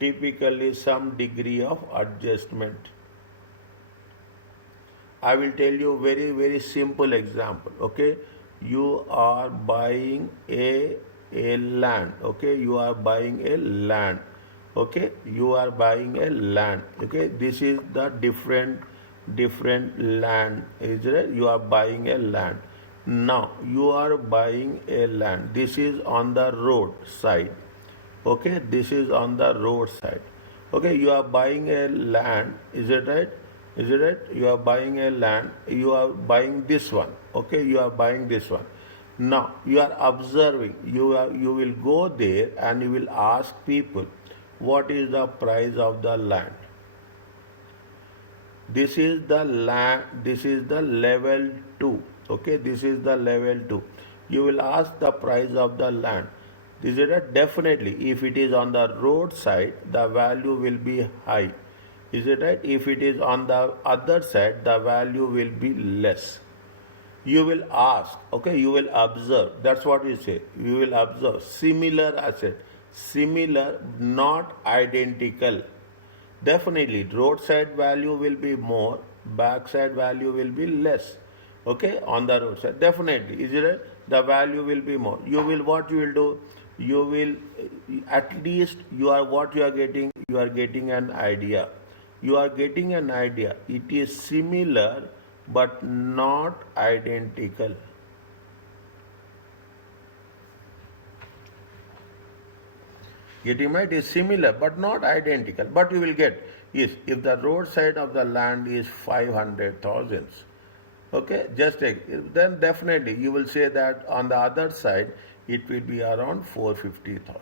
Typically some degree of adjustment. I will tell you very simple example. Okay, you are buying a land. Okay, you are buying a land. Okay, you are buying a land. Okay, this is the different land. Is it? You are buying a land. Now you are buying a land. This is on the road side. Okay, this is on the road side. Okay, you are buying a land. Is it right? Is it right? You are buying a land. You are buying this one. Okay, you are buying this one. Now you are observing. You will go there and you will ask people, what is the price of the land? This is the land. This is the level 2. Okay, this is the level 2. You will ask the price of the land. Is it right? Definitely, if it is on the roadside, the value will be high. Is it right? If it is on the other side, the value will be less. You will ask, okay, you will observe. That's what you say. You will observe similar asset, similar, not identical. Definitely, roadside value will be more, backside value will be less. Okay, on the roadside, definitely, is it right? The value will be more. You will, what you will do? You will, at least you are, what you are getting. You are getting an idea. You are getting an idea. It is similar, but not identical. Getting right is similar but not identical. But you will get is if the road side of the land is 500,000, okay, just take, then definitely you will say that on the other side it will be around 450,000.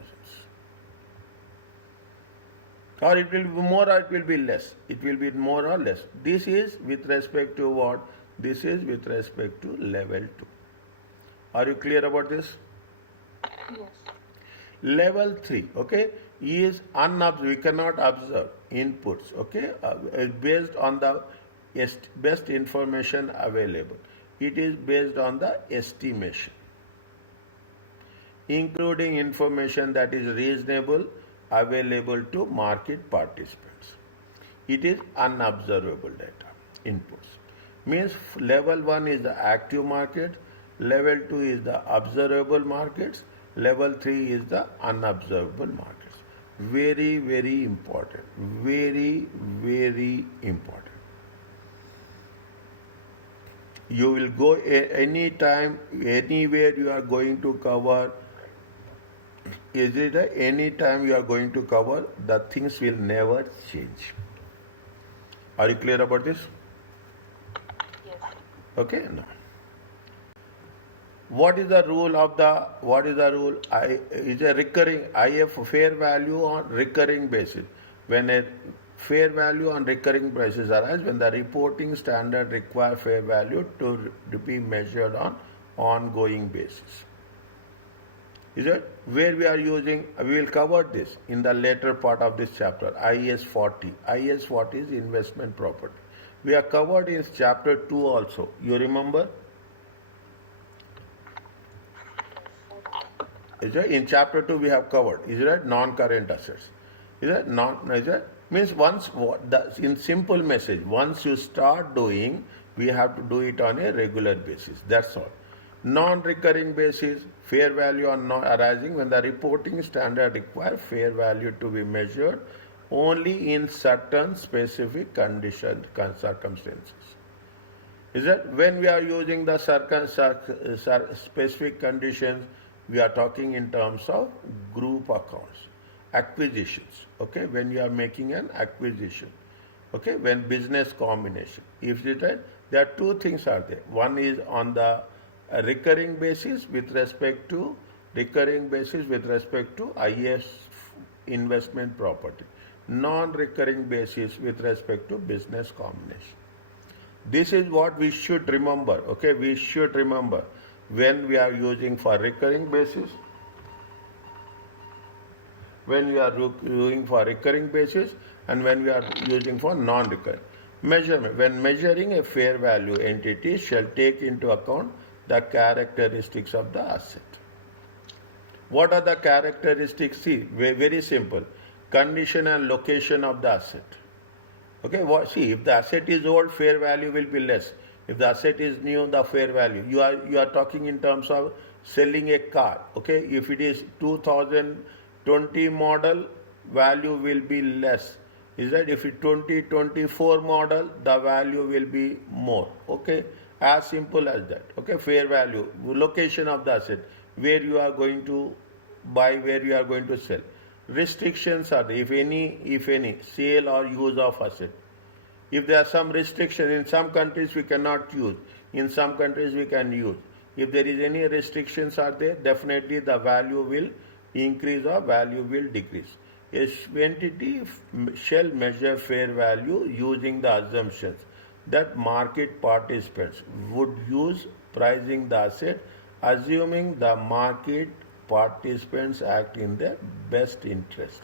Or it will be more or it will be less. It will be more or less. This is with respect to what? This is with respect to level 2. Are you clear about this? Yes. Level 3, okay, is unobserved. We cannot observe inputs, okay, based on the best information available. It is based on the estimation, including information that is reasonable, available to market participants. It is unobservable data, inputs. Means level 1 is the active market, level 2 is the observable markets, level 3 is the unobservable markets. Very, very important. Very, very important. You will go anytime, anywhere you are going to cover. Is it any time you are going to cover, the things will never change. Are you clear about this? Yes. Okay, now. What is the rule of the, what is the rule? Is a recurring, IF fair value on recurring basis. When a fair value on recurring basis arises, when the reporting standard require fair value to be measured on ongoing basis. Is it? Where we are using, we will cover this in the later part of this chapter, IAS 40. IAS 40 is investment property. We are covered in chapter 2 also. You remember? Is it? In chapter 2 we have covered. Is it? Non-current assets. Is it? Is it? Means once, in simple message, once you start doing, we have to do it on a regular basis. That's all. Non-recurring basis, fair value on arising when the reporting standard require fair value to be measured only in certain specific conditions, circumstances. Is that when we are using the specific conditions, we are talking in terms of group accounts, acquisitions, okay, when you are making an acquisition, okay, when business combination. If it is, there are two things are there. One is on the recurring basis with respect to IAS investment property, non-recurring basis with respect to business combination. This is what we should remember, okay, we should remember when we are using for recurring basis, when we are doing for recurring basis, and when we are using for non-recurring. Measurement, when measuring a fair value entity shall take into account the characteristics of the asset. What are the characteristics? See, very simple. Condition and location of the asset. Okay, see, if the asset is old, fair value will be less. If the asset is new, the fair value. You are talking in terms of selling a car. Okay, if it is 2020 model, value will be less. Is that if it 2024 model, the value will be more. Okay, as simple as that. Okay, fair value, location of the asset, where you are going to buy, where you are going to sell. Restrictions are there, if any, sale or use of asset. If there are some restrictions, in some countries we cannot use, in some countries we can use. If there is any restrictions are there, definitely the value will increase or value will decrease. A entity shall measure fair value using the assumptions that market participants would use pricing the asset, assuming the market participants act in their best interest.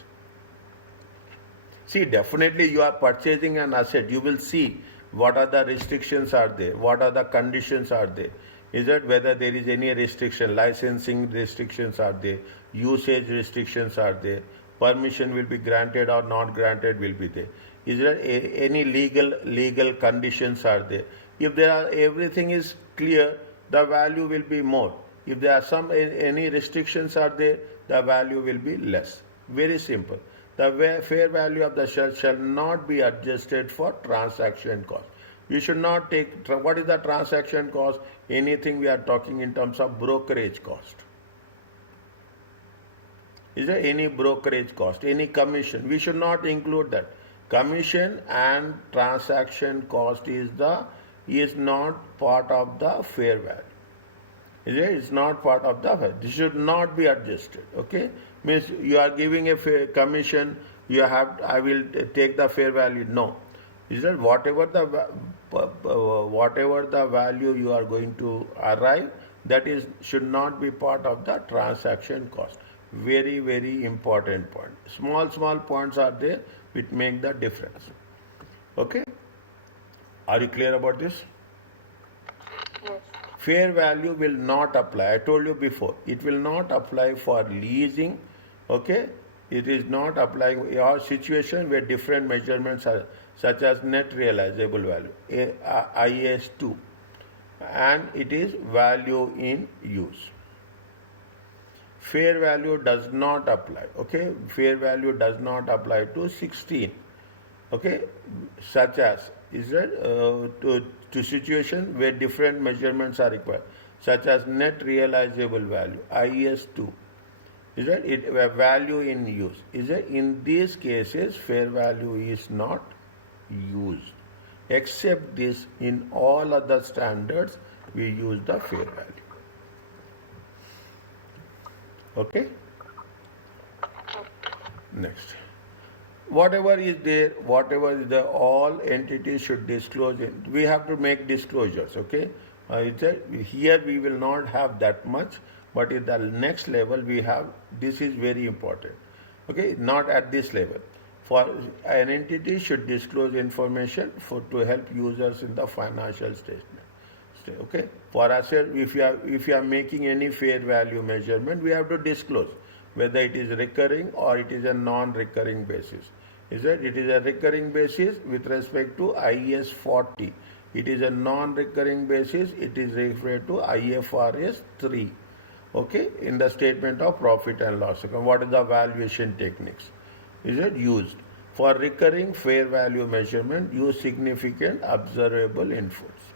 See, definitely you are purchasing an asset. You will see what are the restrictions are there, what are the conditions are there. Is it whether there is any restriction, licensing restrictions are there, usage restrictions are there, permission will be granted or not granted will be there. Is there any legal conditions are there? If there are everything is clear, the value will be more. If there are any restrictions are there, the value will be less. Very simple. The fair value of the share shall not be adjusted for transaction cost. We should not take, what is the transaction cost? Anything we are talking in terms of brokerage cost. Is there any brokerage cost, any commission? We should not include that. Commission and transaction cost is not part of the fair value. It's not part of the value. This should not be adjusted. Okay, means you are giving a fair commission. I will take the fair value. No, is that whatever the value you are going to arrive, that should not be part of the transaction cost. Very, very important point. Small points are there which make the difference. Okay, are you clear about this? Yes. Fair value will not apply. I told you before, it will not apply for leasing. Okay, it is not applying your situation where different measurements are, such as net realizable value, IAS 2, and it is value in use. Fair value does not apply. Okay, fair value does not apply to 16. Okay, such as to situation where different measurements are required, such as net realizable value, IAS 2. Is that it value in use? Is that in these cases fair value is not used. Except this, in all other standards we use the fair value. Okay. Next. Whatever is there, all entities should disclose it. We have to make disclosures, okay? Here we will not have that much, but in the next level we have, this is very important, okay? Not at this level. For an entity should disclose information to help users in the financial statement. Okay? For us, if you are making any fair value measurement, we have to disclose whether it is recurring or it is a non-recurring basis. Is that it is a recurring basis with respect to IAS 40. It is a non-recurring basis. It is referred to IFRS 3. Okay, in the statement of profit and loss account. What is the valuation techniques? Is it used for recurring fair value measurement? Use significant observable inputs.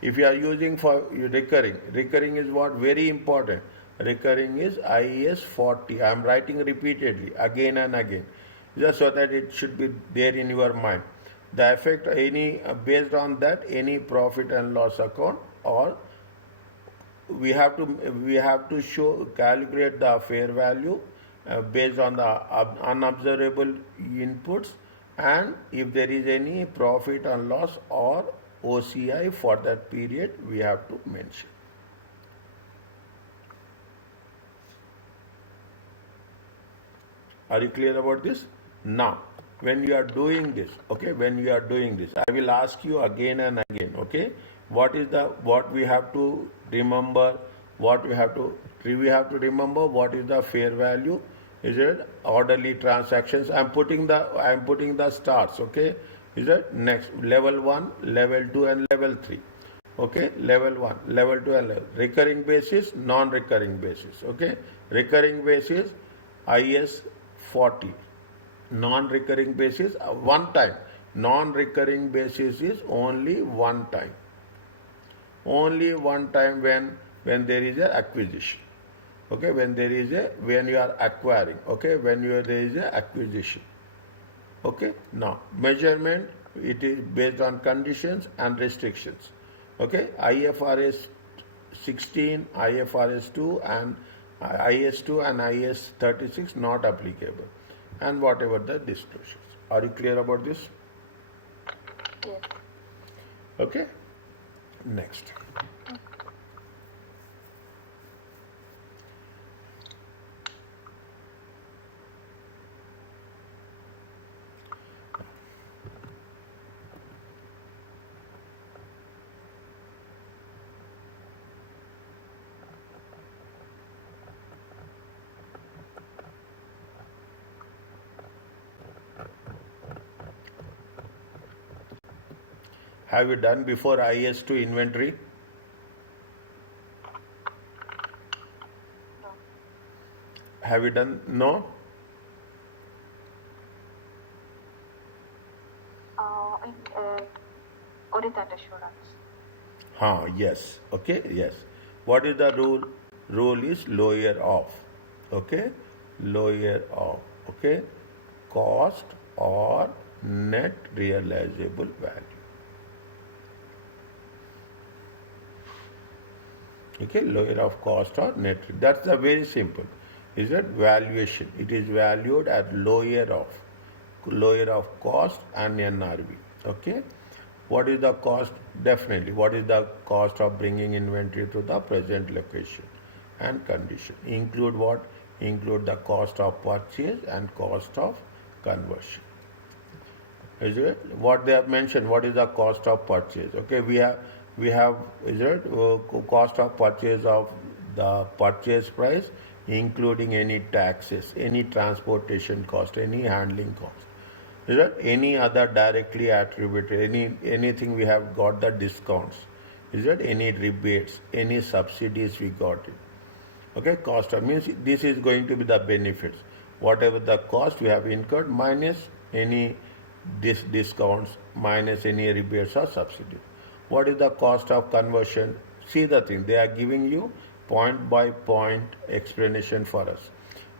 If you are using for recurring is what? Very important. Recurring is IAS 40. I am writing repeatedly again and again, just so that it should be there in your mind. The effect based on that, any profit and loss account, or we have to calculate the fair value based on the unobservable inputs, and if there is any profit and loss or OCI for that period, we have to mention. Are you clear about this? Now, when you are doing this, okay, I will ask you again and again, okay, what we have to remember, we have to remember what is the fair value. Is it orderly transactions? I am putting the stars, okay. Is it next level 1, level 2 and level 3. Okay, level 1, level 2 and recurring basis, non-recurring basis. Okay, recurring basis IS 40, non-recurring basis one time. Non-recurring basis is only one time. Only one time when there is a acquisition. Okay, when you are acquiring. Okay, there is a acquisition. Okay, now measurement, it is based on conditions and restrictions. Okay, IFRS 16, IFRS 2 and IS 2 and IS 36 not applicable, and whatever the disclosures. Are you clear about this? Yes. Okay, next. Have you done before IAS to inventory? No. Have you done? No? In audit and assurance. Yes. Okay, yes. What is the rule? Rule is lower of. Okay, lower of. Okay, cost or net realizable value. Okay, lower of cost or net. That's the very simple. Is that valuation? It is valued at lower of cost and NRV. Okay, what is the cost? Definitely, what is the cost of bringing inventory to the present location and condition? Include what? Include the cost of purchase and cost of conversion. Is it what they have mentioned? What is the cost of purchase? Okay, we have is it cost of purchase of the purchase price, including any taxes, any transportation cost, any handling cost. Is it any other directly attributed, anything we have got the discounts? Is it any rebates, any subsidies we got it? Okay, cost of means this is going to be the benefits. Whatever the cost we have incurred minus any discounts, minus any rebates or subsidies. What is the cost of conversion? See the thing, they are giving you point by point explanation for us.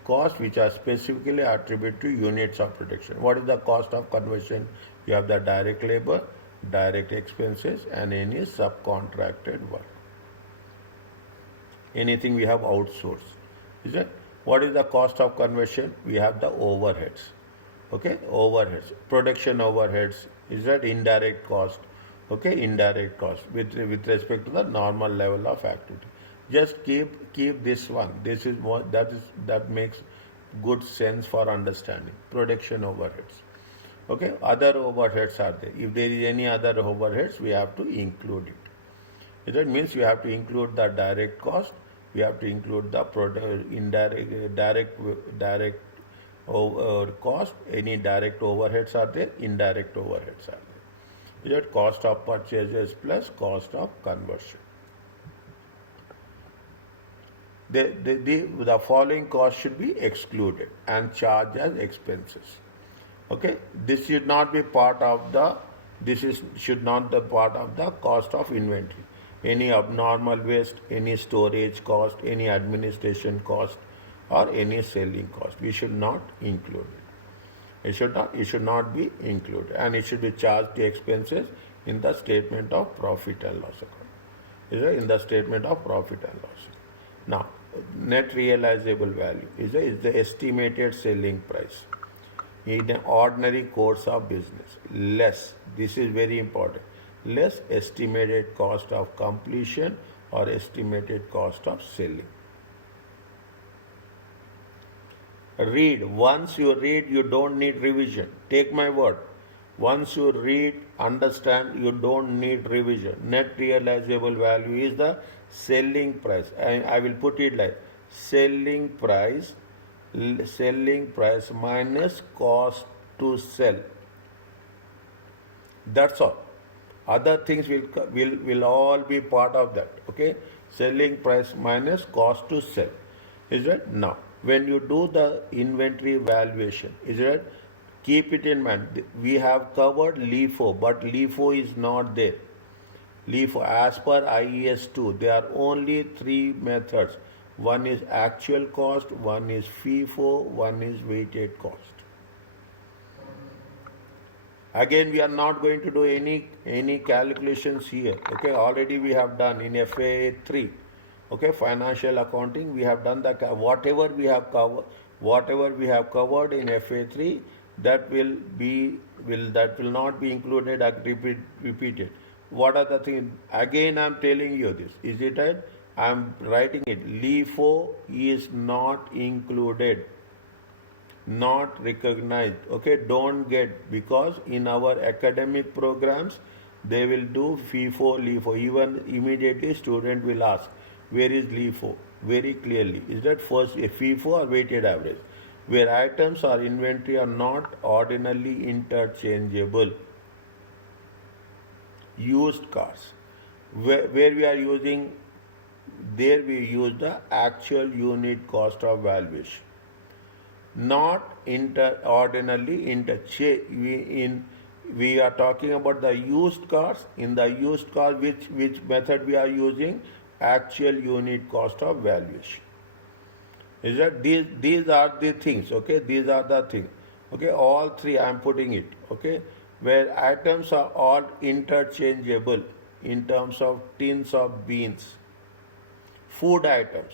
Costs which are specifically attributed to units of production. What is the cost of conversion? You have the direct labor, direct expenses, and any subcontracted work. Anything we have outsourced. Is it? What is the cost of conversion? We have the overheads. Okay, overheads, production overheads. Is that indirect cost? Okay, indirect cost with respect to the normal level of activity. Just keep this one. This is what that makes good sense for understanding. Production overheads. Okay, other overheads are there. If there is any other overheads, we have to include it. That means we have to include the direct cost. We have to include the direct cost. Any direct overheads are there. Indirect overheads are there. Is that cost of purchases plus cost of conversion. The following costs should be excluded and charged as expenses. Okay, this should not be part of the. Should not be part of the cost of inventory. Any abnormal waste, any storage cost, any administration cost, or any selling cost. We should not include it. It should not be included, and it should be charged to expenses in the statement of profit and loss account. Is it in the statement of profit and loss? Now, net realizable value is the estimated selling price in an ordinary course of business. Less, this is very important, less estimated cost of completion or estimated cost of selling. Read. Once you read, you don't need revision. Take my word. Once you read, understand, you don't need revision. Net realizable value is the selling price. I will put it like selling price minus cost to sell. That's all. Other things will all be part of that. Okay, selling price minus cost to sell. Is it? Now, when you do the inventory valuation, is it? Keep it in mind. We have covered LIFO, but LIFO is not there. LIFO, as per IAS 2, there are only three methods. One is actual cost, one is FIFO, one is weighted cost. Again, we are not going to do any calculations here. Okay, already we have done in FA3. Okay, financial accounting, we have done the whatever we have covered in FA3, that will not be included repeated. What are the things? Again, I am telling you this. Is it right? I am writing it. LIFO is not included, not recognized. Okay, don't get, because in our academic programs they will do FIFO, LIFO. Even immediately student will ask, where is LIFO? Very clearly, is that first a FIFO or weighted average, where items or inventory are not ordinarily interchangeable. used cars. Where we are using, there we use the actual unit cost of valuation, not ordinarily interchange. We are talking about the used cars. In the used car, which method we are using? Actual unit cost of valuation. Is that these are the things, okay? These are the things, okay? All three I am putting it, okay? Where items are all interchangeable in terms of tins of beans, food items,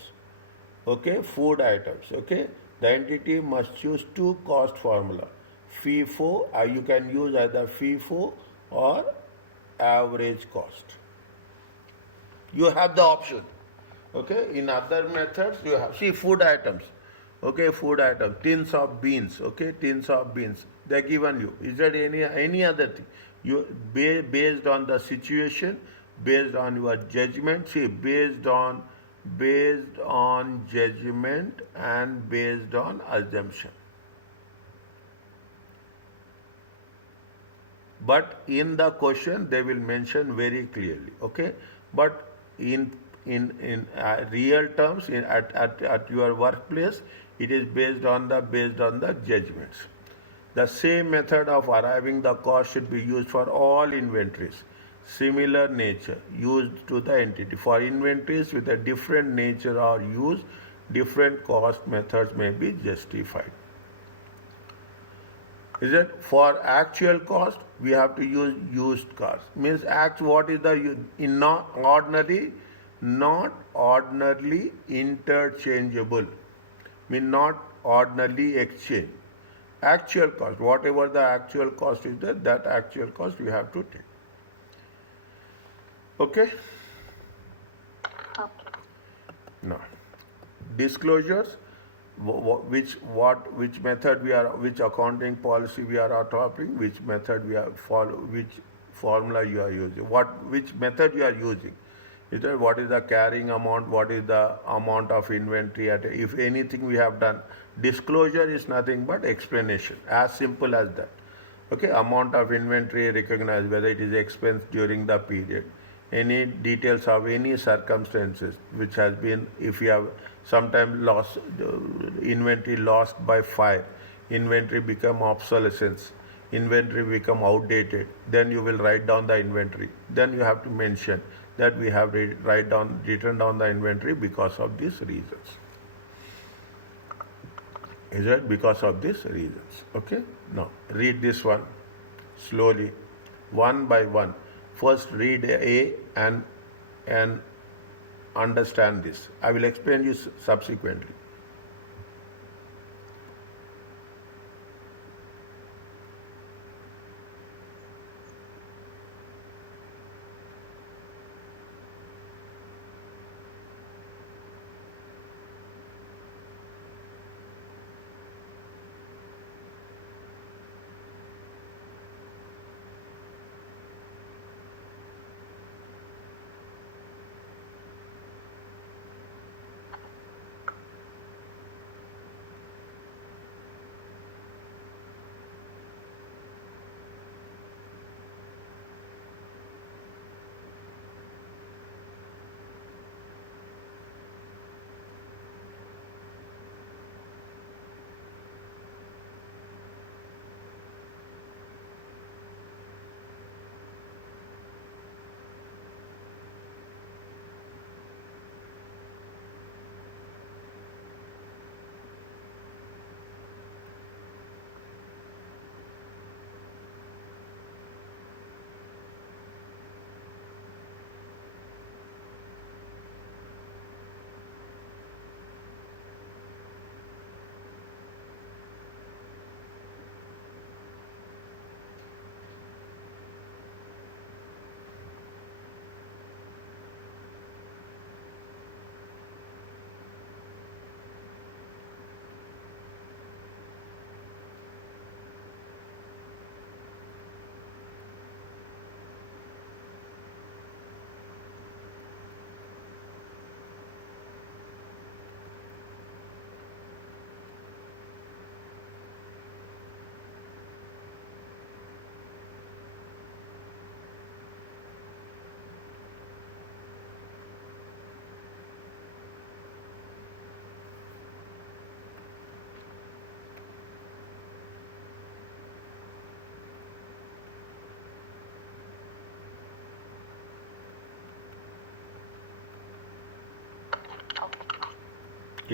okay? Food items, okay? The entity must choose two cost formula. FIFO, you can use either FIFO or average cost. You have the option. Okay, in other methods you have, see, food items. Okay, food items, tins of beans. Okay, tins of beans. They are given you. Is there any other thing? You based on the situation, based on your judgment. See, based on judgment and based on assumption. But in the question they will mention very clearly, okay? But in real terms, at your workplace, it is based on the judgments. The same method of arriving the cost should be used for all inventories similar nature used to the entity. For inventories with a different nature or use, different cost methods may be justified. Is it? For actual cost, we have to use used cars. Means what is the in not ordinarily interchangeable. Mean not ordinarily exchange. Actual cost, whatever the actual cost is there, that actual cost we have to take. Okay? Okay. Now, disclosures. Which method we are, which accounting policy we are adopting, which method we are follow, which formula you are using, which method you are using. Is that what is the carrying amount, what is the amount of inventory if anything we have done. Disclosure is nothing but explanation, as simple as that. Okay, amount of inventory recognized, whether it is expense during the period, any details of any circumstances which has been, if you have sometime lost inventory lost by fire, inventory become obsolescence, inventory become outdated, then you will write down the inventory. Then you have to mention that we have written down the inventory because of these reasons. Is it because of these reasons? Okay. Now read this one slowly, one by one. First read A and understand this. I will explain you subsequently.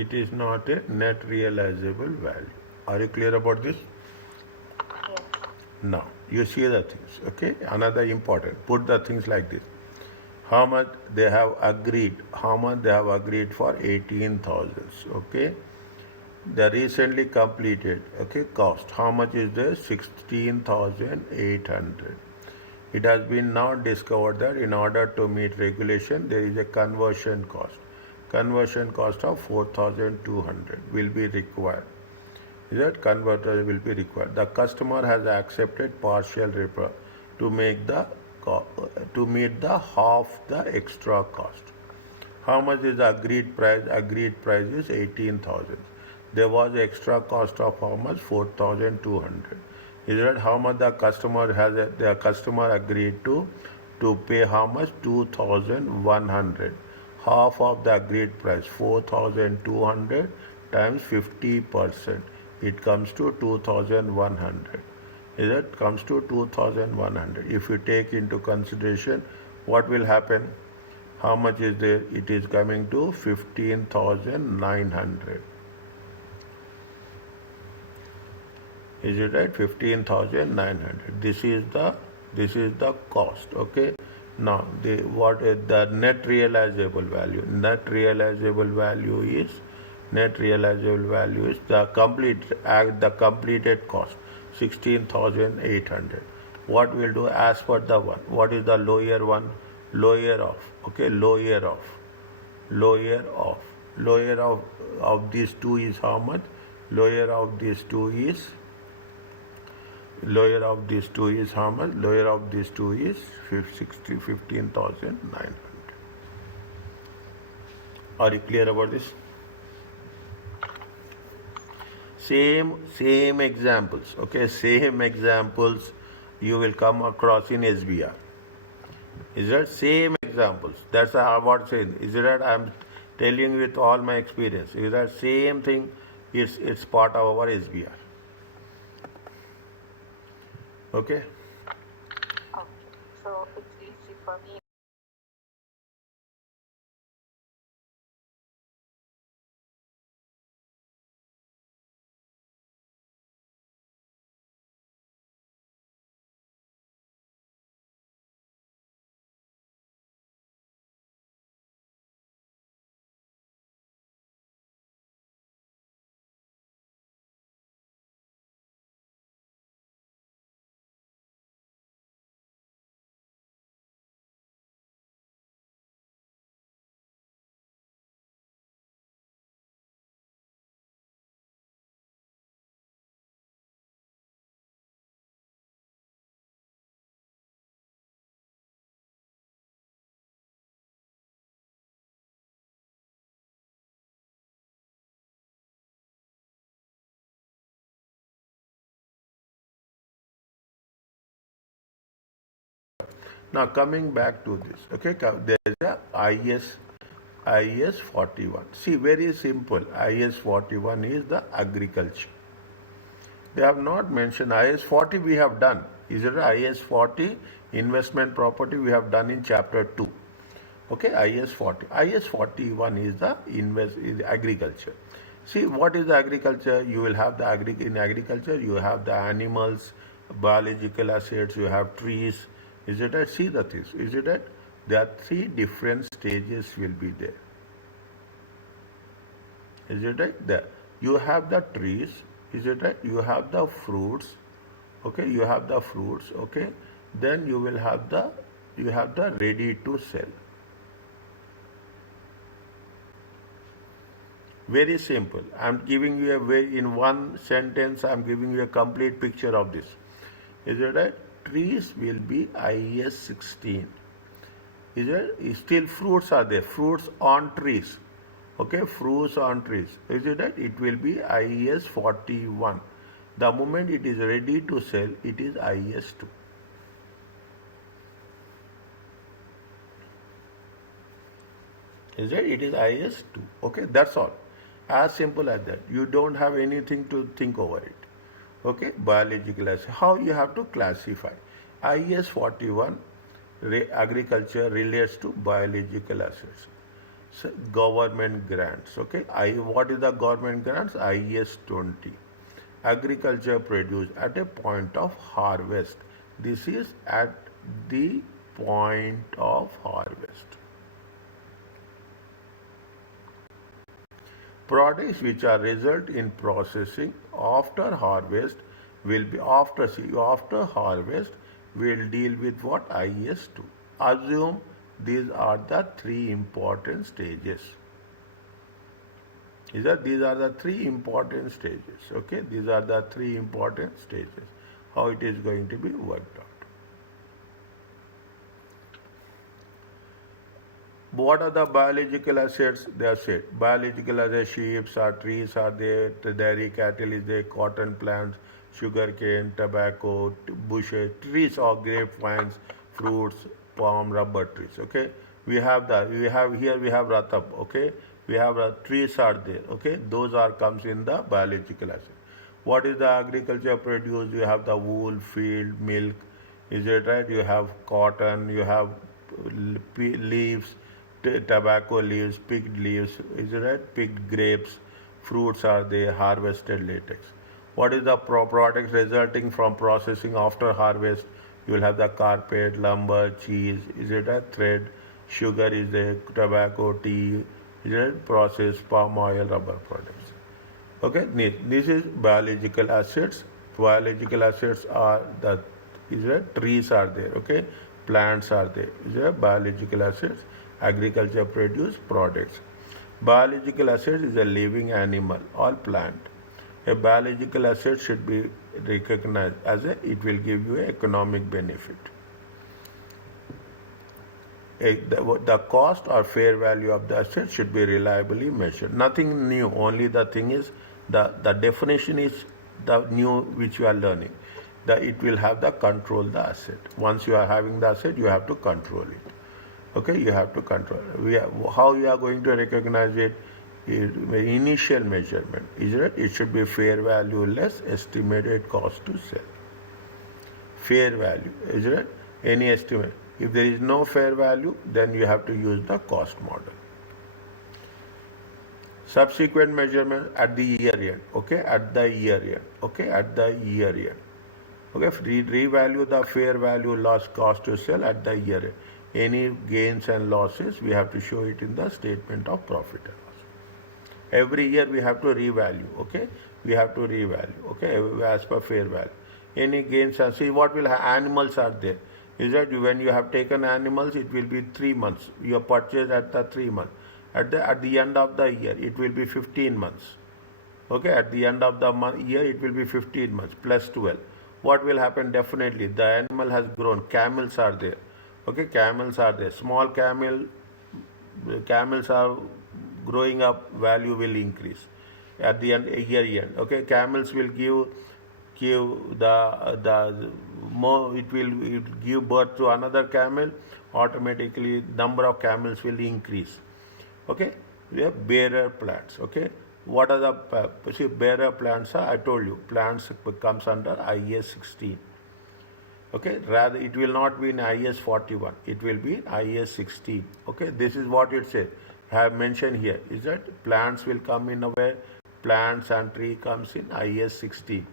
It is not a net realizable value. Are you clear about this? Yes. Now, you see the things, okay? Another important, put the things like this. How much they have agreed, how much they have agreed for 18,000, okay? The recently completed, okay, cost, how much is there? 16,800. It has been now discovered that in order to meet regulation, there is a conversion cost. Conversion cost of 4,200 will be required. That converter will be required. The customer has accepted partial repair to make the to meet the half the extra cost. How much is the agreed price? Agreed price is 18,000. There was extra cost of how much? 4,200. Is that how much the customer has? The customer agreed to pay how much? 2,100. Half of the agreed price, 4,200 times 50%. It comes to 2,100. Is it comes to 2,100? If you take into consideration, what will happen? How much is there? It is coming to 15,900. Is it right? 15,900. This is the cost. Okay. Now what is the net realizable value? Net realizable value is the completed cost, 16,800. What we'll do as per the one? What is the lower one? Lower of. Okay, lower of these two is how much? Lower of these two is how much? Lower of these two is 15,900. Are you clear about this? Same examples. Okay, same examples you will come across in SBR. Is that same examples? That's what I'm saying. Is that I'm telling you with all my experience. Is that same thing? It's part of our SBR. Okay. Okay. So it's easy for me. Now coming back to this, okay, there is a IS 41. See, very simple. IS 41 is the agriculture. They have not mentioned IS 40 we have done. Is it IS 40 investment property we have done in chapter 2. Okay, IS 40. IS 41 is the agriculture. See, what is the agriculture? You will have in agriculture, you have the animals, biological assets, you have trees. Is it that? See the things. Is it that? There are three different stages will be there. Is it right? There. You have the trees. Is it right? You have the fruits. Okay, you have the fruits. Okay, then you will have the ready to sell. Very simple. I'm giving you in one sentence. I'm giving you a complete picture of this. Is it right? Trees will be IS 16. Is it? Still fruits are there. Fruits on trees. Okay, fruits on trees. Is it right? It will be IS 41. The moment it is ready to sell, it is IS 2. Is it? It is IS 2. Okay, that's all. As simple as that. You don't have anything to think over it. Okay, biological assets. How you have to classify? IS 41 agriculture relates to biological assets. So government grants, okay. What is the government grants? IAS 20. Agriculture produce at a point of harvest. This is at the point of harvest. Products which are result in processing after harvest will be after harvest will deal with what? IS2. Assume these are the three important stages. These are the three important stages. Okay, these are the three important stages. How it is going to be worked out. What are the biological assets? They are said. Biological assets, sheep, are trees are there, dairy cattle is there, cotton plants, sugarcane, tobacco, bushes, trees or grapevines, fruits, palm, rubber trees. Okay, we have ratab. Okay, we have trees are there. Okay, those are comes in the biological asset. What is the agriculture produce? You have the wool, field, milk. Is it right? You have cotton. You have leaves, tobacco leaves, picked leaves, is it right? Picked grapes, fruits are there, harvested latex. What is the products resulting from processing after harvest? You will have the carpet, lumber, cheese, is it a thread, sugar is there, tobacco, tea, is it processed palm oil, rubber products. Okay, this is biological assets. Biological assets are the trees are there. Okay, plants are there. Is there biological assets? Agriculture produce products. Biological asset is a living animal or plant. A biological asset should be recognized as it will give you economic benefit. The cost or fair value of the asset should be reliably measured. Nothing new, only the thing is the definition is the new which you are learning. It will have the control the asset. Once you are having the asset, you have to control it. Okay, you have to control. How you are going to recognize it? Initial measurement. Is it? It should be fair value less estimated cost to sell. Fair value. Is it? Any estimate. If there is no fair value, then you have to use the cost model. Subsequent measurement at the year end. Okay, at the year end. Okay, at the year end. Okay, revalue the fair value loss cost to sell at the year end. Any gains and losses, we have to show it in the statement of profit and loss. Every year we have to revalue, okay? We have to revalue, okay, as per fair value. Any gains and see what will animals are there. Is that when you have taken animals, it will be 3 months. You have purchased at the 3 months. At the end of the year, it will be 15 months. Okay, at the end of the year, it will be 15 months plus 12. What will happen? Definitely, the animal has grown. Camels are there. Okay, camels are there. Small camels are growing up, value will increase at the year end. Okay, camels will give the more it will give birth to another camel. Automatically, number of camels will increase. Okay, we have bearer plants. Okay, what are the bearer plants? I told you plants comes under IAS 16. Okay, rather it will not be in IAS 41, it will be in IAS 16. Okay, this is what it says. I have mentioned here is that plants will come in a way, plants and tree comes in IAS 16.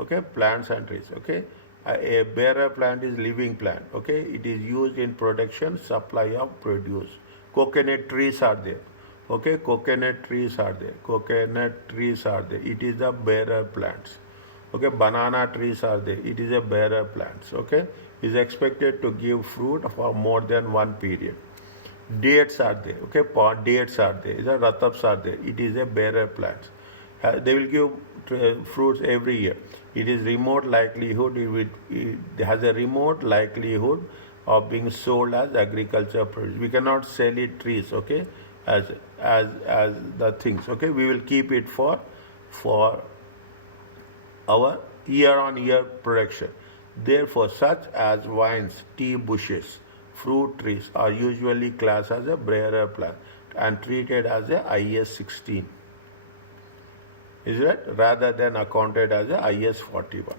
Okay, plants and trees. Okay, a bearer plant is living plant. Okay, it is used in production, supply of produce. Coconut trees are there. Okay, coconut trees are there. Coconut trees are there. It is the bearer plants. Okay, banana trees are there. It is a bearer plants. Okay, is expected to give fruit for more than one period. Dates are there. Okay, dates are there. The ratabs are there. It is a bearer plants. They will give fruits every year. It is remote likelihood. It has a remote likelihood of being sold as agriculture produce. We cannot sell it trees. Okay, as the things. Okay, we will keep it for our year-on-year production. Therefore, such as vines, tea bushes, fruit trees are usually classed as a bearer plant and treated as a IAS 16. Is it? Rather than accounted as a IAS 41.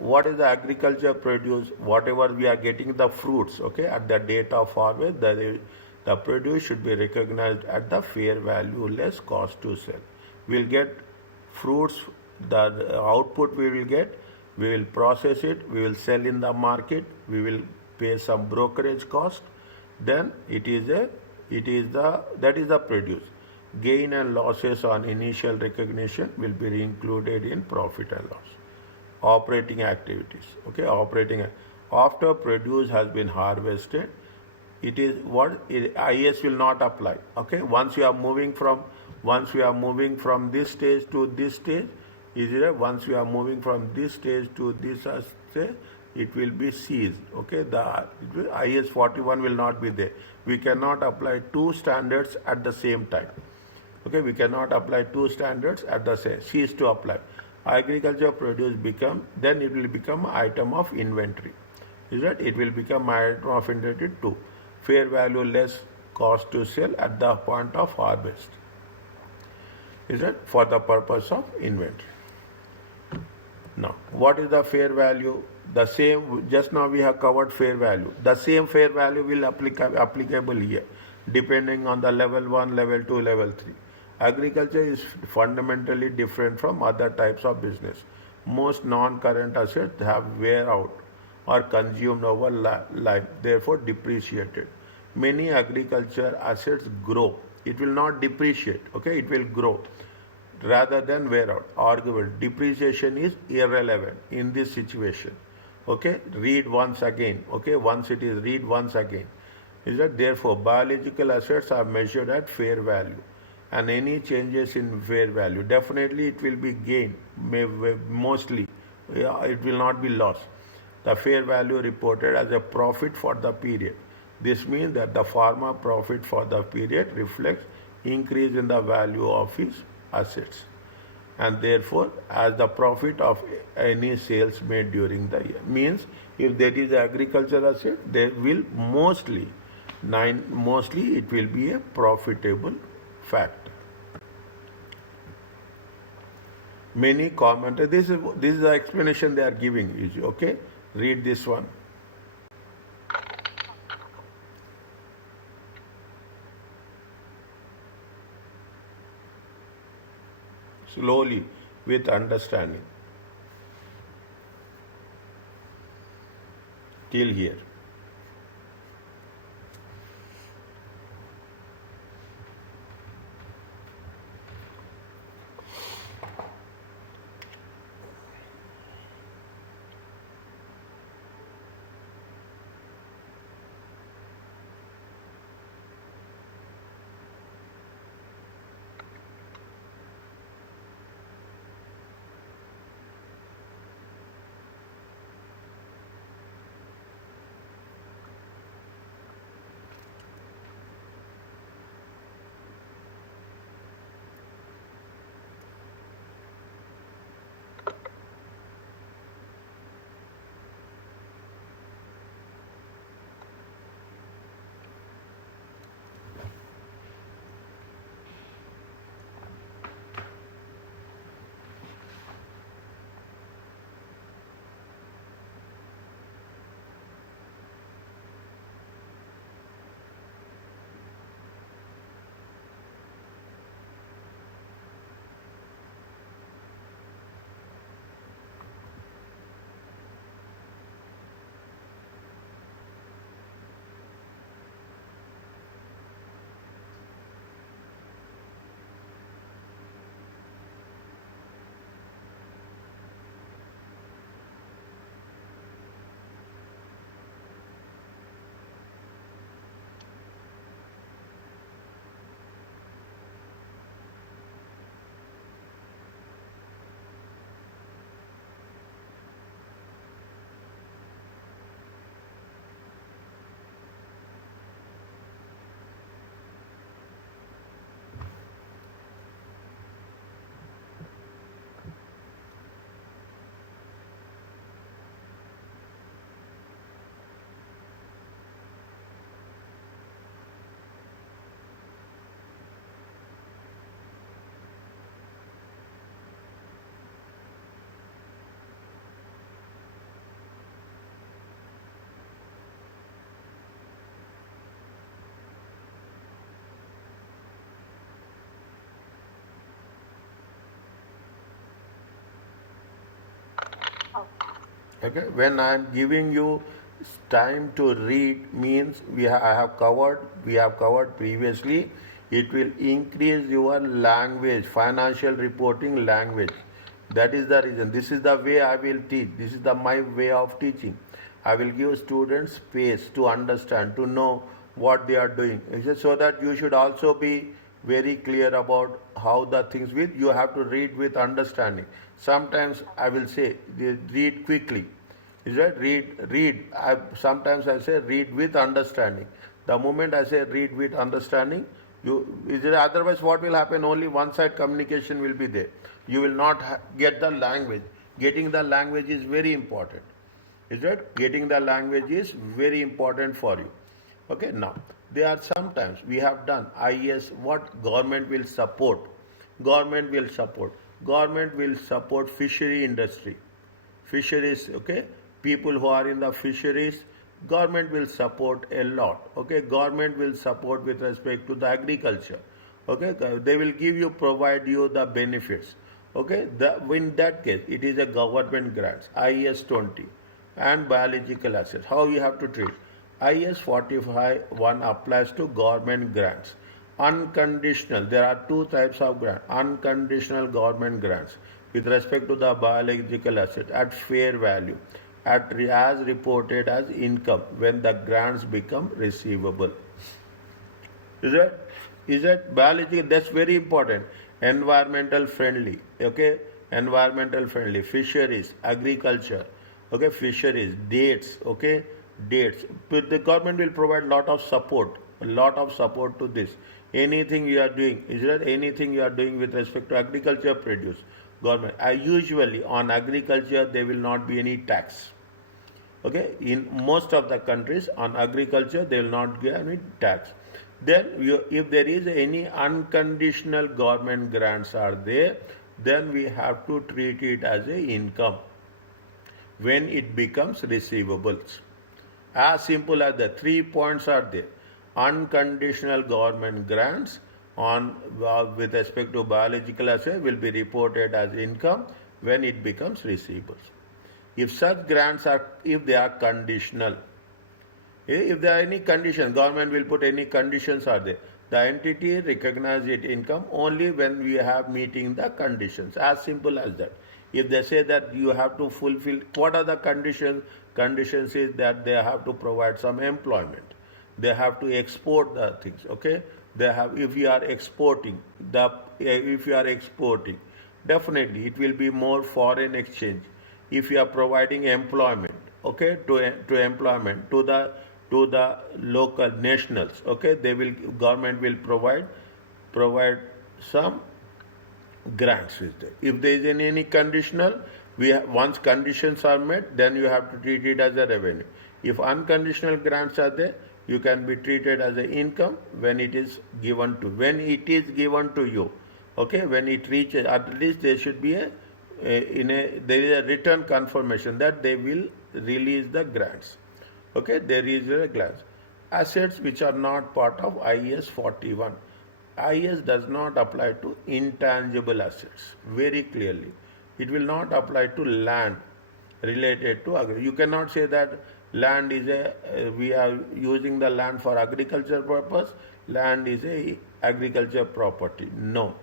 What is the agriculture produce? Whatever we are getting the fruits, okay, at the date of harvest, The produce should be recognized at the fair value less cost to sell. We'll get fruits, the output we will process it, we will sell in the market, we will pay some brokerage cost, then that is the produce. Gain and losses on initial recognition will be included in profit and loss. Operating activities, okay, after produce has been harvested, it is IAS will not apply. Okay, once we are moving from this stage to this stage, once we are moving from this stage to this stage, it will be ceased. Okay, the IAS 41 will not be there. We cannot apply two standards at the same time. Okay, we cannot apply two standards at the same. Cease to apply. Agriculture produce then it will become item of inventory. Is that it will become item of inventory too. Fair value less cost to sell at the point of harvest. Is that for the purpose of inventory? Now, what is the fair value? The same, just now we have covered fair value. The same fair value will applicable here, depending on the level 1, level 2, level 3. Agriculture is fundamentally different from other types of business. Most non-current assets have wear out or consumed over life, therefore depreciated. Many agriculture assets grow. It will not depreciate, okay? It will grow rather than wear out. Arguable. Depreciation is irrelevant in this situation. Okay? Read once again. Okay? Once it is read once again. Is that therefore biological assets are measured at fair value. And any changes in fair value, definitely it will be gain, mostly. It will not be loss. The fair value reported as a profit for the period. This means that the farmer profit for the period reflects increase in the value of his assets, and therefore as the profit of any sales made during the year. Means if there is agricultural asset, there will mostly it will be a profitable factor. Many commenters, this is the explanation they are giving you. Okay, read this one. Slowly, with understanding. Till here. Okay, when I am giving you time to read means we have covered previously. It will increase your language, financial reporting language. That is the reason. This is the way I will teach. This is the my way of teaching. I will give students space to understand, to know what they are doing. So that you should also be very clear about how the things with you have to read with understanding. Sometimes I will say read quickly. Is that read. Sometimes I say read with understanding. The moment I say read with understanding, otherwise what will happen? Only one side communication will be there. You will not get the language. Getting the language is very important. Is that getting the language is very important for you. Okay, now there are sometimes we have done IAS. What government will support? Government will support. Government will support fishery industry, fisheries. Okay, people who are in the fisheries, government will support a lot. Okay, government will support with respect to the agriculture. Okay, they will give you, provide you the benefits. Okay, in that case it is a government grants, IAS 20 and biological assets. How you have to treat? IAS 45 1 applies to government grants. Unconditional, there are two types of grant. Unconditional government grants with respect to the biological asset at fair value, as reported as income when the grants become receivable. Is that biology? That's very important. Environmental friendly. Okay, environmental friendly fisheries, agriculture. Okay, fisheries, dates. Okay, dates. But the government will provide lot of support to this. Anything you are doing, is there anything you are doing with respect to agriculture produce? Government. Usually on agriculture there will not be any tax. Okay, in most of the countries on agriculture they will not give any tax. Then if there is any unconditional government grants are there, then we have to treat it as a income when it becomes receivables. As simple as the 3 points are there. Unconditional government grants on with respect to biological assets will be reported as income when it becomes receivables. If such grants are, if they are conditional, if there are any conditions, government will put any conditions are there. The entity recognize it income only when we have meeting the conditions. As simple as that. If they say that you have to fulfill, what are the conditions? Conditions is that they have to provide some employment. They have to export the things. Okay. They have, if you are exporting, definitely it will be more foreign exchange. If you are providing employment, okay, to employment to the local nationals, okay, they will, government will provide some grants is there. If there is any conditional, once conditions are met, then you have to treat it as a revenue. If unconditional grants are there, you can be treated as an income when it is given to you. Okay, when it reaches, at least there should be there is a written confirmation that they will release the grants. Okay, there is a grants. Assets which are not part of IAS 41. IAS does not apply to intangible assets very clearly. It will not apply to land related to agriculture. You cannot say that land is we are using the land for agriculture purpose, land is a agriculture property. No.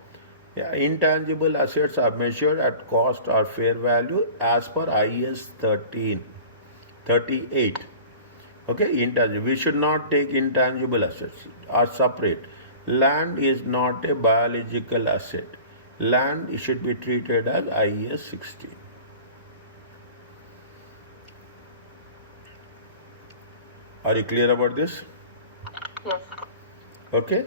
Yeah, intangible assets are measured at cost or fair value as per IAS 38. Okay, intangible. We should not take intangible assets or separate. Land is not a biological asset. Land should be treated as IAS 16. Are you clear about this? Yes. Okay.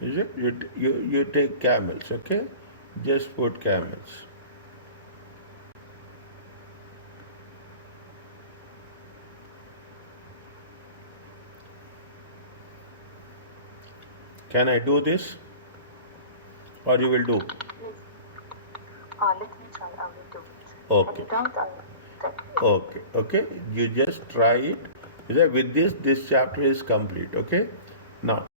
Is it? You take camels, okay? Just put camels. Can I do this? Or you will do? Yes. Let me try. I will do it. Okay. Any doubt, I will tell you. Okay. Okay. You just try it. With this chapter is complete. Okay. Now.